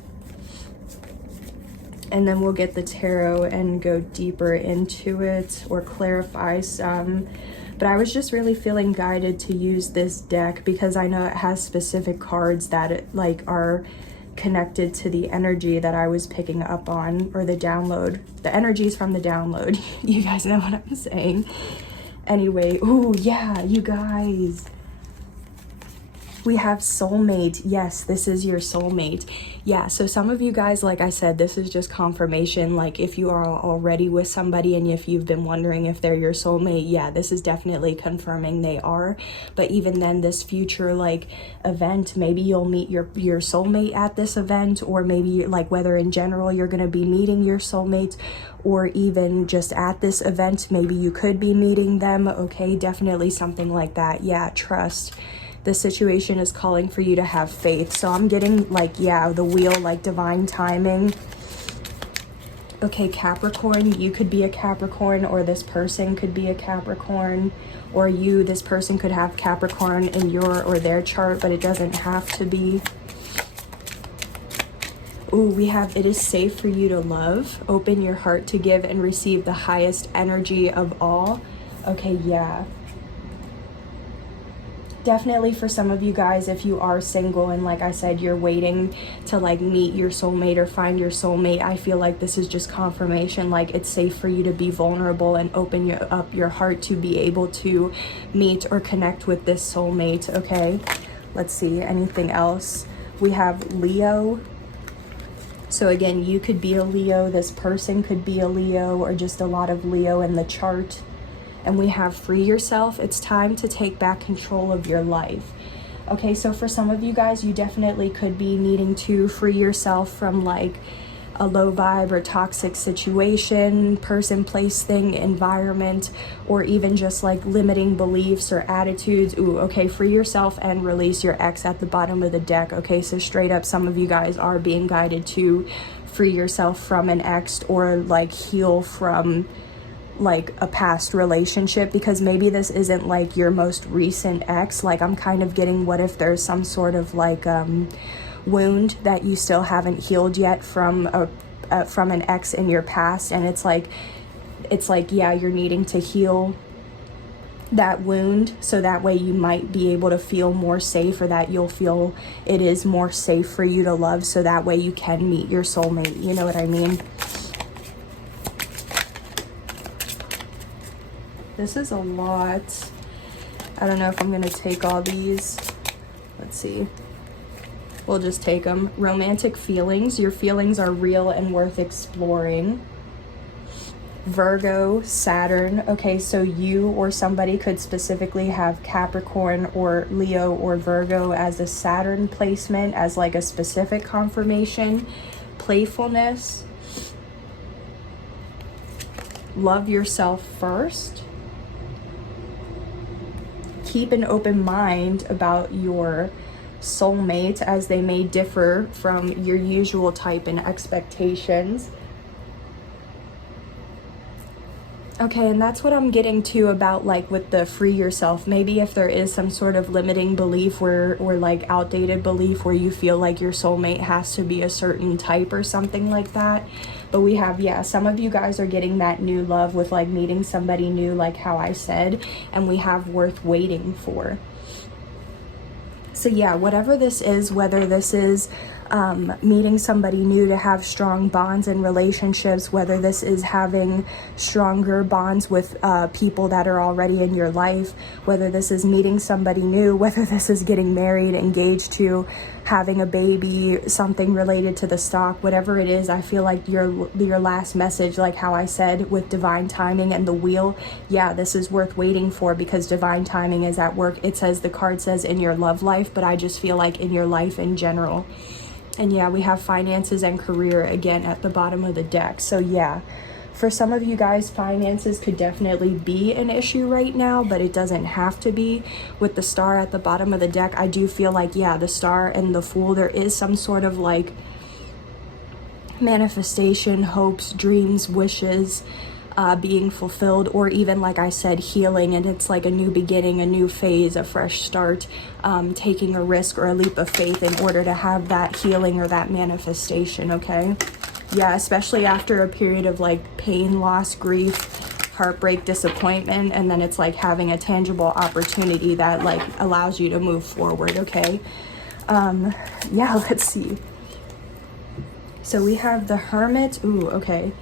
And then we'll get the tarot and go deeper into it or clarify some. But I was just really feeling guided to use this deck because I know it has specific cards that like are connected to the energy that I was picking up on, or the download. The energies from the download. You guys know what I'm saying. Anyway, oh yeah, you guys. We have soulmate. Yes, this is your soulmate. Yeah, so some of you guys, like I said, this is just confirmation. Like if you are already with somebody and if you've been wondering if they're your soulmate, yeah, this is definitely confirming they are. But even then, this future like event, maybe you'll meet your soulmate at this event, or maybe like whether in general you're going to be meeting your soulmate, or even just at this event, maybe you could be meeting them. Okay, definitely something like that. Yeah, trust. The situation is calling for you to have faith. So I'm getting like, yeah, the wheel, like divine timing. Okay, Capricorn, you could be a Capricorn, or this person could be a Capricorn, or this person could have Capricorn in your or their chart, but it doesn't have to be. Ooh, we have, it is safe for you to love. Open your heart to give and receive the highest energy of all. Okay, yeah. Definitely for some of you guys, if you are single and like I said, you're waiting to like meet your soulmate or find your soulmate, I feel like this is just confirmation. Like it's safe for you to be vulnerable and open up your heart to be able to meet or connect with this soulmate. Okay, let's see, anything else? We have Leo. So again, you could be a Leo, this person could be a Leo, or just a lot of Leo in the chart. And we have free yourself. It's time to take back control of your life. Okay, so for some of you guys, you definitely could be needing to free yourself from like a low vibe or toxic situation, person, place, thing, environment, or even just like limiting beliefs or attitudes. Ooh, okay, free yourself and release your ex at the bottom of the deck. Okay, so straight up, some of you guys are being guided to free yourself from an ex, or like heal from like a past relationship, because maybe this isn't like your most recent ex. Like I'm kind of getting, what if there's some sort of like wound that you still haven't healed yet from an ex in your past, and it's like yeah, you're needing to heal that wound so that way you might be able to feel more safe, or that you'll feel it is more safe for you to love, so that way you can meet your soulmate. You know what I mean? This is a lot. I don't know if I'm going to take all these. Let's see. We'll just take them. Romantic feelings. Your feelings are real and worth exploring. Virgo, Saturn. Okay, so you or somebody could specifically have Capricorn or Leo or Virgo as a Saturn placement, as like a specific confirmation. Playfulness. Love yourself first. Keep an open mind about your soulmate, as they may differ from your usual type and expectations. Okay, and that's what I'm getting to about like with the free yourself. Maybe if there is some sort of limiting belief or like outdated belief where you feel like your soulmate has to be a certain type or something like that. But we have, yeah, some of you guys are getting that new love with like meeting somebody new, like how I said, and we have worth waiting for. So yeah, whatever this is, whether this is meeting somebody new to have strong bonds and relationships, whether this is having stronger bonds with people that are already in your life, whether this is meeting somebody new, whether this is getting married, engaged to, having a baby, something related to the stock, whatever it is, I feel like your last message, like how I said with divine timing and the wheel, yeah, this is worth waiting for, because divine timing is at work. It says, the card says in your love life, but I just feel like in your life in general. And yeah, we have finances and career again at the bottom of the deck. So yeah, for some of you guys, finances could definitely be an issue right now, but it doesn't have to be. With the star at the bottom of the deck, I do feel like, yeah, the star and the fool, there is some sort of like manifestation, hopes, dreams, wishes being fulfilled, or even like I said, healing, and it's like a new beginning, a new phase, a fresh start, taking a risk or a leap of faith in order to have that healing or that manifestation. Okay, yeah, especially after a period of like pain, loss, grief, heartbreak, disappointment, and then it's like having a tangible opportunity that like allows you to move forward. Okay, yeah, let's see. So we have the Hermit. Ooh, okay.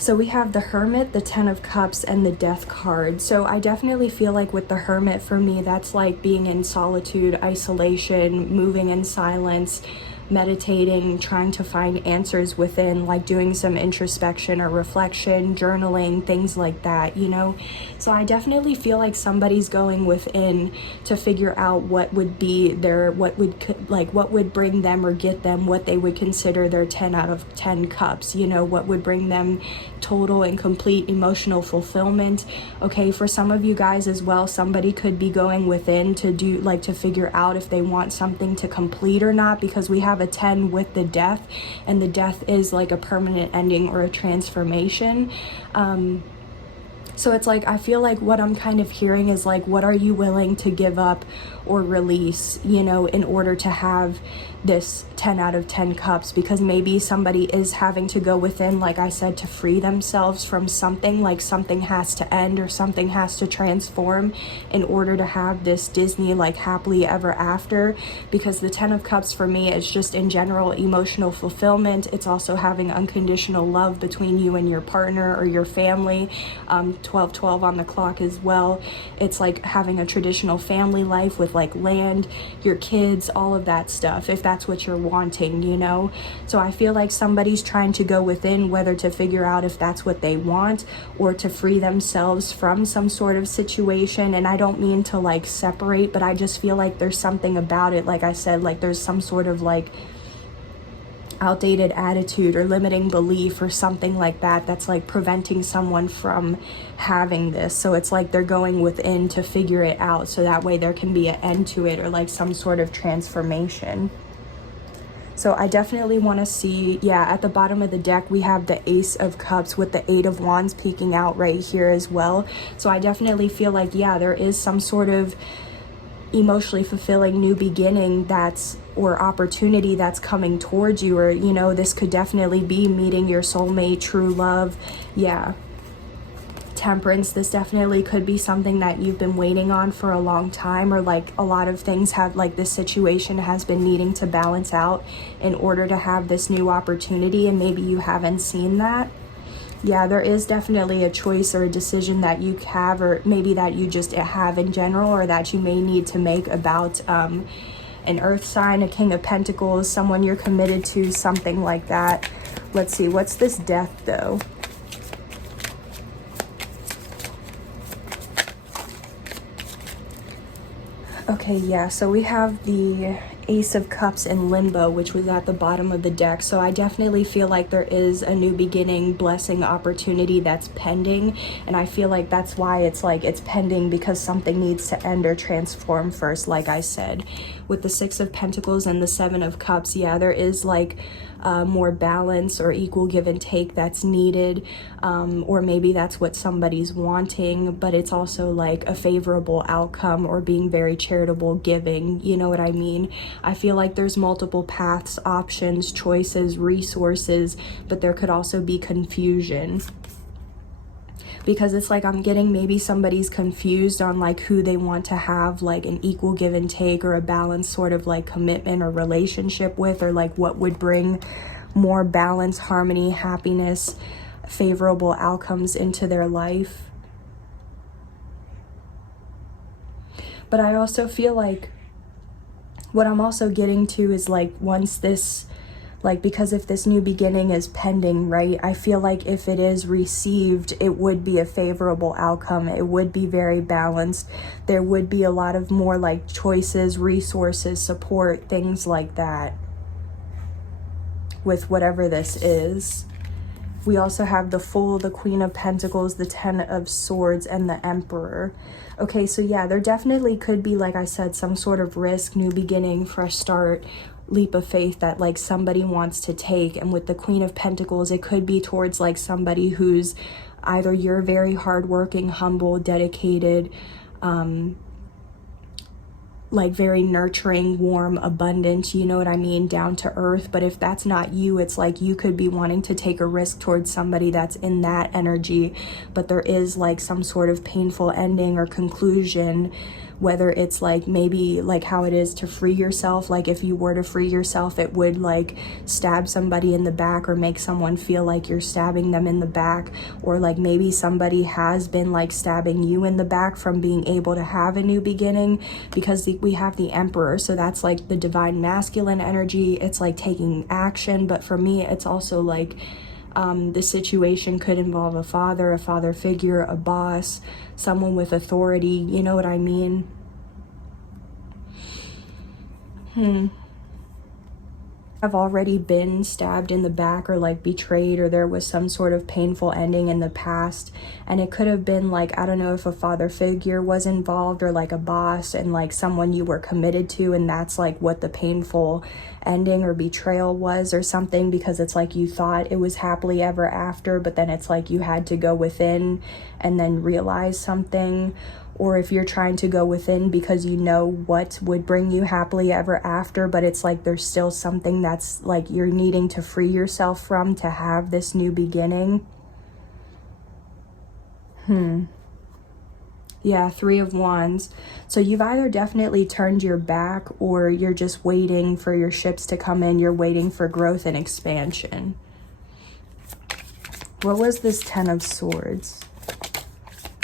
So we have the Hermit, the Ten of Cups, and the Death card. So I definitely feel like with the Hermit, for me, that's like being in solitude, isolation, moving in silence, meditating, trying to find answers within, like doing some introspection or reflection, journaling, things like that, you know? So I definitely feel like somebody's going within to figure out what would be their, what would bring them or get them what they would consider their 10 out of 10 cups, you know, what would bring them total and complete emotional fulfillment. Okay, for some of you guys as well, somebody could be going within to do, like, to figure out if they want something to complete or not, because we have a 10 with the Death, and the Death is like a permanent ending or a transformation. So it's like, I feel like what I'm kind of hearing is like, what are you willing to give up or release, you know, in order to have this 10 out of 10 cups? Because maybe somebody is having to go within, like I said, to free themselves from something, like something has to end or something has to transform in order to have this Disney, like, happily ever after. Because the 10 of Cups for me is just in general emotional fulfillment. It's also having unconditional love between you and your partner or your family. 12:12 on the clock as well. It's like having a traditional family life with like land, your kids, all of that stuff, if that's what you're wanting, you know? So I feel like somebody's trying to go within, whether to figure out if that's what they want or to free themselves from some sort of situation. And I don't mean to like separate, but I just feel like there's something about it, like I said, like there's some sort of like outdated attitude or limiting belief or something like that that's like preventing someone from having this. So it's like they're going within to figure it out, so that way there can be an end to it or like some sort of transformation. So I definitely want to see, yeah, at the bottom of the deck, we have the Ace of Cups with the Eight of Wands peeking out right here as well. So I definitely feel like, yeah, there is some sort of emotionally fulfilling new beginning that's, or opportunity that's coming towards you, or, you know, this could definitely be meeting your soulmate, true love. Yeah. Temperance, this definitely could be something that you've been waiting on for a long time, or like a lot of things have, like this situation has been needing to balance out in order to have this new opportunity, and maybe you haven't seen that. Yeah, there is definitely a choice or a decision that you have, or maybe that you just have in general, or that you may need to make about an earth sign, a King of Pentacles, someone you're committed to, something like that. Let's see, what's this Death though? Okay, yeah, so we have the Ace of Cups in limbo, which was at the bottom of the deck. So I definitely feel like there is a new beginning, blessing, opportunity that's pending. And I feel like that's why it's like it's pending, because something needs to end or transform first, like I said. With the Six of Pentacles and the Seven of Cups, yeah, there is like more balance or equal give and take that's needed, or maybe that's what somebody's wanting, but it's also like a favorable outcome or being very charitable, giving, you know what I mean? I feel like there's multiple paths, options, choices, resources, but there could also be confusion. Because it's like I'm getting maybe somebody's confused on like who they want to have like an equal give and take or a balanced sort of like commitment or relationship with, or like what would bring more balance, harmony, happiness, favorable outcomes into their life. But I also feel like what I'm also getting to is like, once this, like, because if this new beginning is pending, right, I feel like if it is received, it would be a favorable outcome. It would be very balanced. There would be a lot of more like choices, resources, support, things like that with whatever this is. We also have the Fool, the Queen of Pentacles, the Ten of Swords, and the Emperor. Okay, so yeah, there definitely could be, like I said, some sort of risk, new beginning, fresh start, leap of faith that like somebody wants to take. And with the Queen of Pentacles, it could be towards like somebody who's either you're very hardworking, humble, dedicated, like very nurturing, warm, abundant, you know what I mean, down to earth. But if that's not you, it's like you could be wanting to take a risk towards somebody that's in that energy, but there is like some sort of painful ending or conclusion whether it's like maybe like how it is to free yourself. Like if you were to free yourself, it would like stab somebody in the back or make someone feel like you're stabbing them in the back, or like maybe somebody has been like stabbing you in the back from being able to have a new beginning, because we have the Emperor, so that's like the divine masculine energy. It's like taking action, but for me it's also like the situation could involve a father figure, a boss, someone with authority, you know what I mean? Have already been stabbed in the back or like betrayed, or there was some sort of painful ending in the past, and it could have been like, I don't know if a father figure was involved or like a boss and like someone you were committed to, and that's like what the painful ending or betrayal was or something, because it's like you thought it was happily ever after, but then it's like you had to go within and then realize something. Or if you're trying to go within because you know what would bring you happily ever after, but it's like there's still something that's like you're needing to free yourself from to have this new beginning. Yeah, Three of Wands. So you've either definitely turned your back, or you're just waiting for your ships to come in. You're waiting for growth and expansion. What was this Ten of Swords?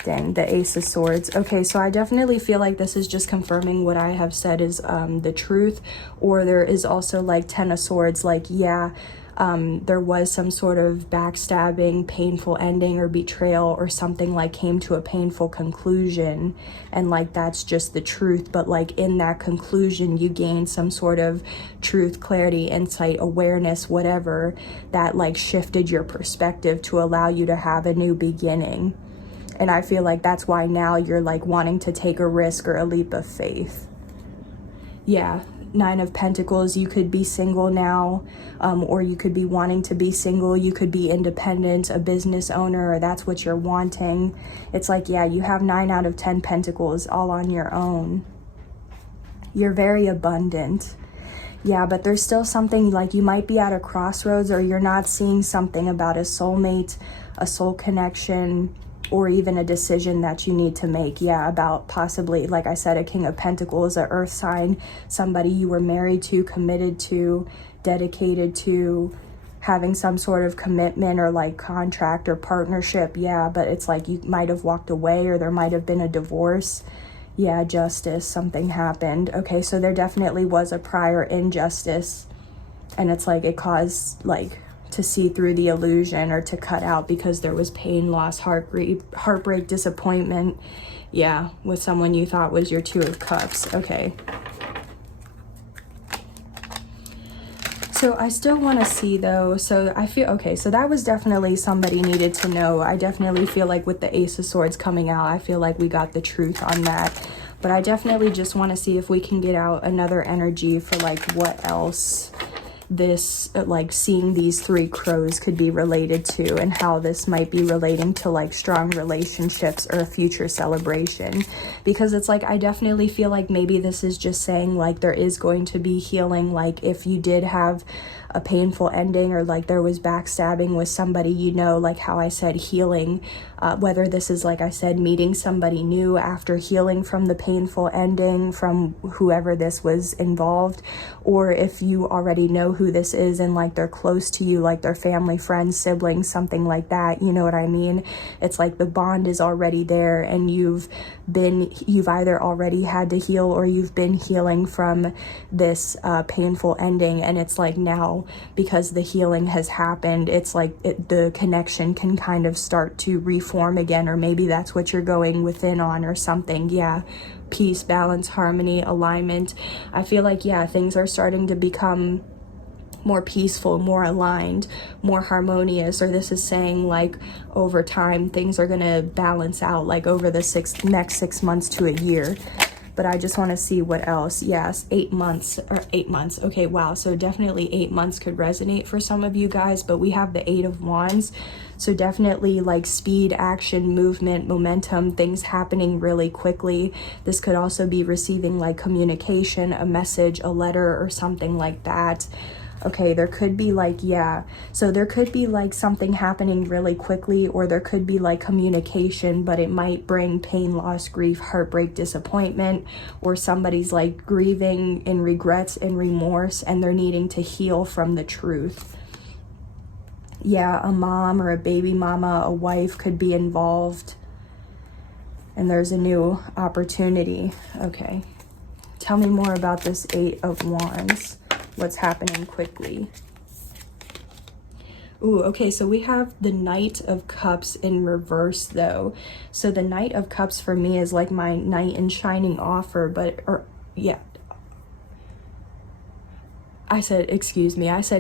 Dang, the Ace of Swords. Okay, so I definitely feel like this is just confirming what I have said is the truth. Or there is also like Ten of Swords, like, yeah, there was some sort of backstabbing, painful ending or betrayal, or something like came to a painful conclusion, and like that's just the truth. But like in that conclusion you gain some sort of truth, clarity, insight, awareness, whatever, that like shifted your perspective to allow you to have a new beginning. And I feel like that's why now you're like wanting to take a risk or a leap of faith. Yeah, Nine of Pentacles. You could be single now, or you could be wanting to be single. You could be independent, a business owner, or that's what you're wanting. It's like, yeah, you have 9 out of 10 Pentacles all on your own. You're very abundant. Yeah, but there's still something like you might be at a crossroads, or you're not seeing something about a soulmate, a soul connection, or even a decision that you need to make. Yeah, about possibly, like I said, a King of Pentacles, an earth sign, somebody you were married to, committed to, dedicated to, having some sort of commitment or like contract or partnership. Yeah, but it's like you might have walked away, or there might have been a divorce. Yeah, justice, something happened. Okay, so there definitely was a prior injustice, and it's like it caused like to see through the illusion, or to cut out, because there was pain, loss, heartbreak, disappointment. Yeah, with someone you thought was your Two of Cups. Okay. So I still want to see though. So I feel, okay, so that was definitely somebody needed to know. I definitely feel like with the Ace of Swords coming out, I feel like we got the truth on that. But I definitely just want to see if we can get out another energy for like what else this like seeing these 3 crows could be related to, and how this might be relating to like strong relationships or a future celebration. Because it's like I definitely feel like maybe this is just saying like there is going to be healing. Like if you did have a painful ending, or like there was backstabbing with somebody, you know, like how I said, healing, whether this is, like I said, meeting somebody new after healing from the painful ending from whoever this was involved, or if you already know who this is and like they're close to you, like they're family, friends, siblings, something like that, you know what I mean? It's like the bond is already there, and you've either already had to heal, or you've been healing from this painful ending, and it's like now, because the healing has happened, it's like the connection can kind of start to reform again, or maybe that's what you're going within on or something. Yeah, peace, balance, harmony, alignment. I feel like, yeah, things are starting to become more peaceful, more aligned, more harmonious, or this is saying like over time things are gonna balance out, like over the next 6 months to a year. But I just want to see what else. Yes, 8 months. Okay, wow. So definitely 8 months could resonate for some of you guys, but we have the 8 of Wands. So definitely like speed, action, movement, momentum, things happening really quickly. This could also be receiving like communication, a message, a letter, or something like that. Okay, there could be like, yeah, so there could be like something happening really quickly, or there could be like communication, but it might bring pain, loss, grief, heartbreak, disappointment, or somebody's like grieving in regrets and remorse, and they're needing to heal from the truth. Yeah, a mom or a baby mama, a wife could be involved, and there's a new opportunity. Okay, tell me more about this Eight of Wands. What's happening quickly? Ooh, okay, so we have the Knight of Cups in reverse though. So the Knight of Cups for me is like my knight in shining offer, I said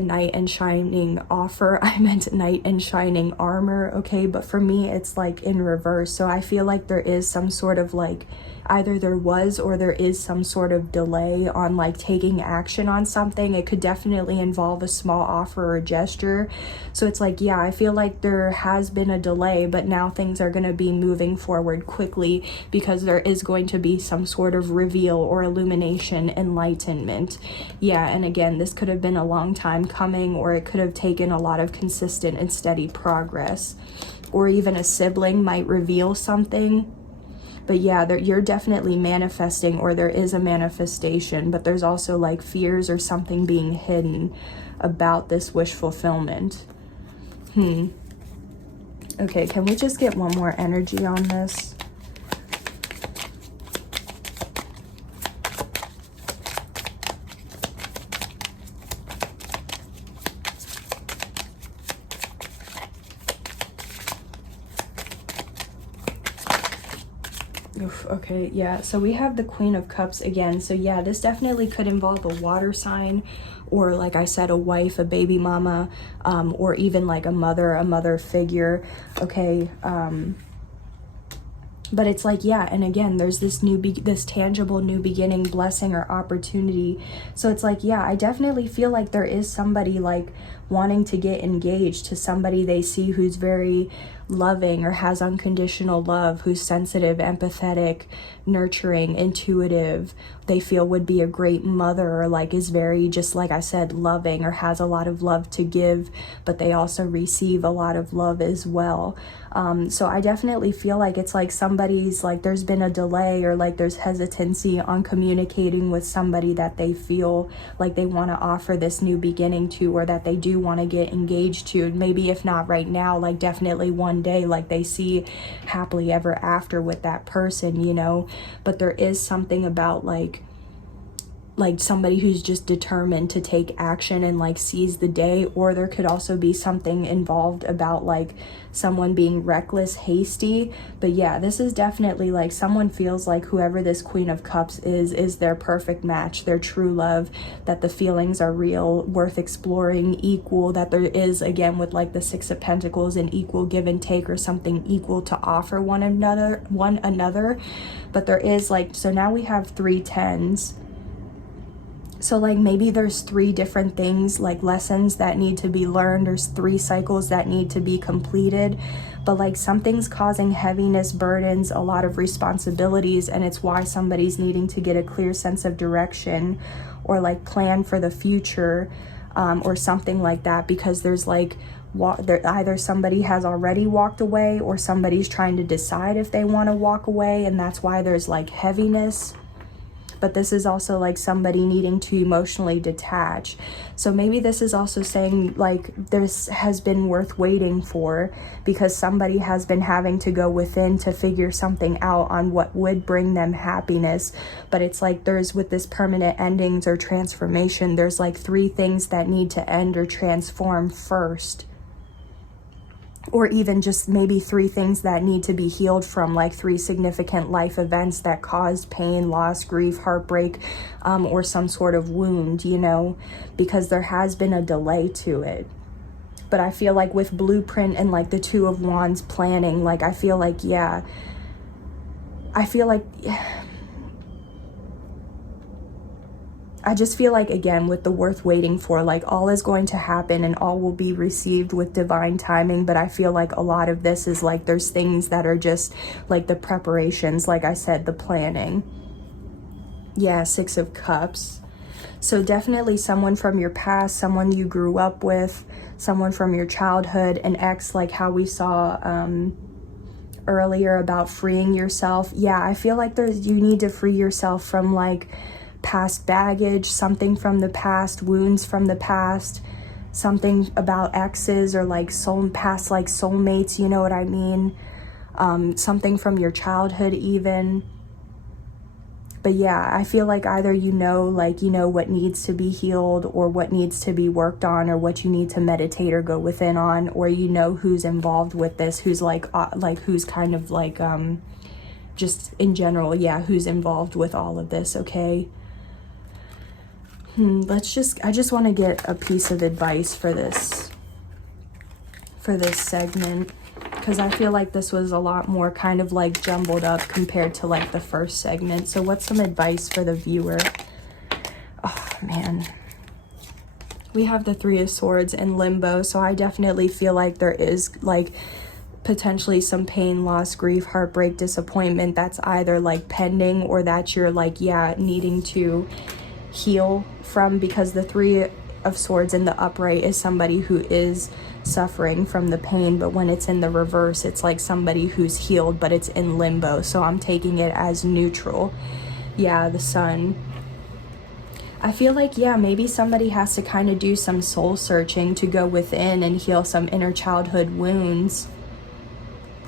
knight in shining offer. I meant knight in shining armor, okay? But for me, it's like in reverse. So I feel like there is some sort of like, either there was or there is some sort of delay on like taking action on something. It could definitely involve a small offer or gesture. So it's like, yeah, I feel like there has been a delay, but now things are going to be moving forward quickly because there is going to be some sort of reveal or illumination, enlightenment. Yeah, and again, this could have been a long time coming, or it could have taken a lot of consistent and steady progress, or even a sibling might reveal something. But yeah, you're definitely manifesting, or there is a manifestation, but there's also like fears or something being hidden about this wish fulfillment. Okay, can we just get one more energy on this? Oof, okay, yeah, so we have the Queen of Cups again. So yeah, this definitely could involve a water sign, or like I said, a wife, a baby mama, or even like a mother figure. Okay, but it's like, yeah, and again, there's this this tangible new beginning, blessing or opportunity. So it's like, yeah, I definitely feel like there is somebody like wanting to get engaged to somebody they see who's very loving or has unconditional love, who's sensitive, empathetic, nurturing, intuitive, they feel would be a great mother, or like is very, just like I said, loving, or has a lot of love to give, but they also receive a lot of love as well. So I definitely feel like it's like somebody's like, there's been a delay, or like there's hesitancy on communicating with somebody that they feel like they want to offer this new beginning to, or that they do want to get engaged to. Maybe if not right now, like definitely one day, like they see happily ever after with that person, you know. But there is something about like somebody who's just determined to take action and like seize the day. Or there could also be something involved about like someone being reckless, hasty. But yeah, this is definitely like someone feels like whoever this Queen of Cups is their perfect match, their true love, that the feelings are real, worth exploring, equal, that there is, again with like the Six of Pentacles, an equal give and take, or something equal to offer one another. But there is like, so now we have 3 tens. So like maybe there's 3 different things, like lessons that need to be learned. There's 3 cycles that need to be completed, but like something's causing heaviness, burdens, a lot of responsibilities, and it's why somebody's needing to get a clear sense of direction, or like plan for the future, or something like that, because there's like either somebody has already walked away, or somebody's trying to decide if they want to walk away, and that's why there's like heaviness. But this is also like somebody needing to emotionally detach. So maybe this is also saying like this has been worth waiting for, because somebody has been having to go within to figure something out on what would bring them happiness. But it's like there's, with this permanent endings or transformation, there's like 3 things that need to end or transform first. Or even just maybe 3 things that need to be healed from, like 3 significant life events that caused pain, loss, grief, heartbreak, or some sort of wound, you know, because there has been a delay to it. But I feel like with blueprint and like the 2 of Wands planning, like I feel like, yeah, I just feel like, again, with the worth waiting for, like all is going to happen and all will be received with divine timing. But I feel like a lot of this is like there's things that are just like the preparations, like I said, the planning. Yeah, 6 of Cups. So definitely someone from your past, someone you grew up with, someone from your childhood, an ex, like how we saw earlier about freeing yourself. Yeah, I feel like you need to free yourself from like past baggage, something from the past, wounds from the past, something about exes or like past like soulmates, you know what I mean? Something from your childhood even. But yeah, I feel like either you know what needs to be healed or what needs to be worked on or what you need to meditate or go within on, or you know who's involved with this, who's who's kind of like just in general, yeah, who's involved with all of this, okay? I just want to get a piece of advice for this segment, because I feel like this was a lot more kind of like jumbled up compared to like the first segment. So what's some advice for the viewer? Oh man, we have the Three of Swords in limbo, so I definitely feel like there is like potentially some pain, loss, grief, heartbreak, disappointment that's either like pending or that you're like, yeah, needing to heal from, because the Three of Swords in the upright is somebody who is suffering from the pain, but when it's in the reverse, it's like somebody who's healed, but it's in limbo. So I'm taking it as neutral. Yeah, the Sun. I feel like, yeah, maybe somebody has to kind of do some soul searching to go within and heal some inner childhood wounds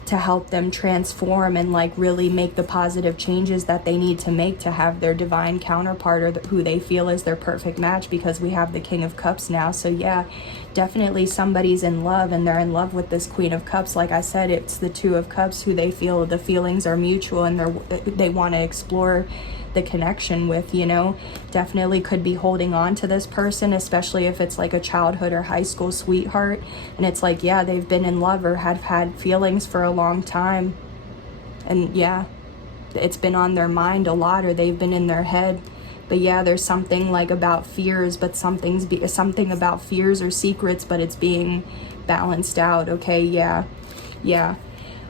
to help them transform and like really make the positive changes that they need to make to have their divine counterpart or who they feel is their perfect match, because we have the King of Cups now. So yeah, definitely somebody's in love, and they're in love with this Queen of Cups. Like I said, it's the Two of Cups who they feel the feelings are mutual, and they want to explore the connection with, you know. Definitely could be holding on to this person, especially if it's like a childhood or high school sweetheart, and it's like, yeah, they've been in love or have had feelings for a long time, and yeah, it's been on their mind a lot, or they've been in their head. But yeah, there's something like about fears, but something about fears or secrets, but it's being balanced out. Okay, yeah.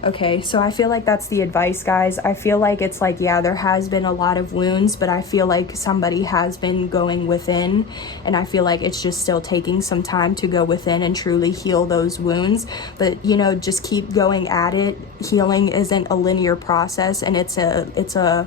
Okay, so I feel like that's the advice, guys. I feel like it's like, yeah, there has been a lot of wounds, but I feel like somebody has been going within, and I feel like it's just still taking some time to go within and truly heal those wounds. But, you know, just keep going at it. Healing isn't a linear process, and it's a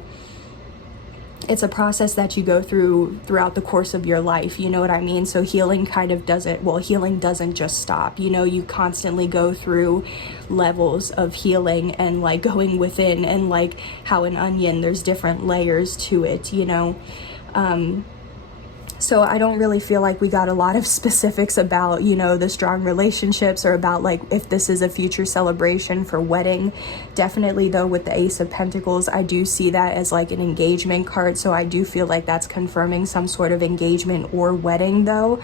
process that you go throughout the course of your life, you know what I mean? So healing doesn't just stop, you know. You constantly go through levels of healing and like going within, and like how an onion, there's different layers to it, you know. So I don't really feel like we got a lot of specifics about, you know, the strong relationships, or about like if this is a future celebration for wedding. Definitely though, with the Ace of Pentacles, I do see that as like an engagement card. So I do feel like that's confirming some sort of engagement or wedding though.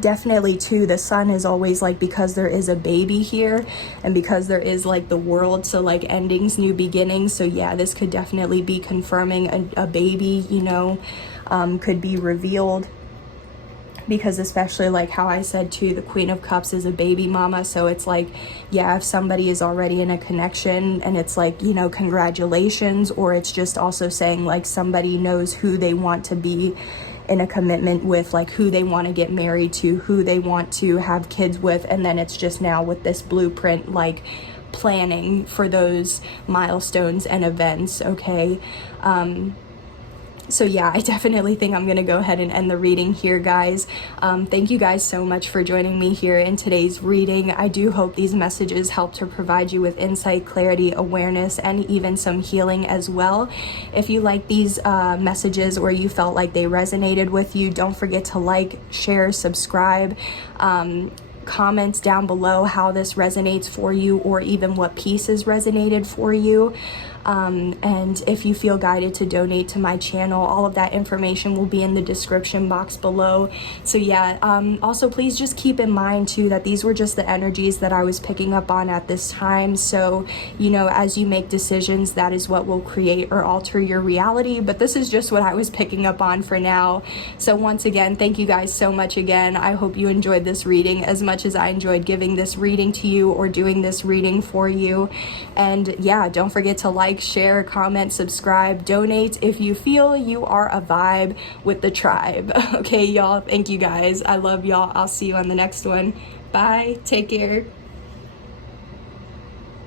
Definitely too, the Sun is always like, because there is a baby here, and because there is like the world, so like endings, new beginnings. So yeah, this could definitely be confirming a baby, you know, could be revealed, because especially like how I said too, the Queen of Cups is a baby mama. So it's like, yeah, if somebody is already in a connection, and it's like, you know, congratulations, or it's just also saying like somebody knows who they want to be in a commitment with, like who they want to get married to, who they want to have kids with, and then it's just now with this blueprint, like planning for those milestones and events. Okay, so yeah, I definitely think I'm gonna go ahead and end the reading here, guys. Thank you guys so much for joining me here in today's reading. I do hope these messages help to provide you with insight, clarity, awareness, and even some healing as well. If you like these messages, or you felt like they resonated with you, don't forget to like, share, subscribe. Comments down below how this resonates for you, or even what pieces resonated for you. And if you feel guided to donate to my channel, all of that information will be in the description box below. So yeah, also please just keep in mind too that these were just the energies that I was picking up on at this time. So, you know, as you make decisions, that is what will create or alter your reality. But this is just what I was picking up on for now. So once again, thank you guys so much again. I hope you enjoyed this reading as much much as I enjoyed giving this reading to you or doing this reading for you. And yeah, don't forget to like, share, comment, subscribe, donate if you feel you are a vibe with the tribe. Okay, y'all, thank you guys. I love y'all. I'll see you on the next one. Bye. Take care.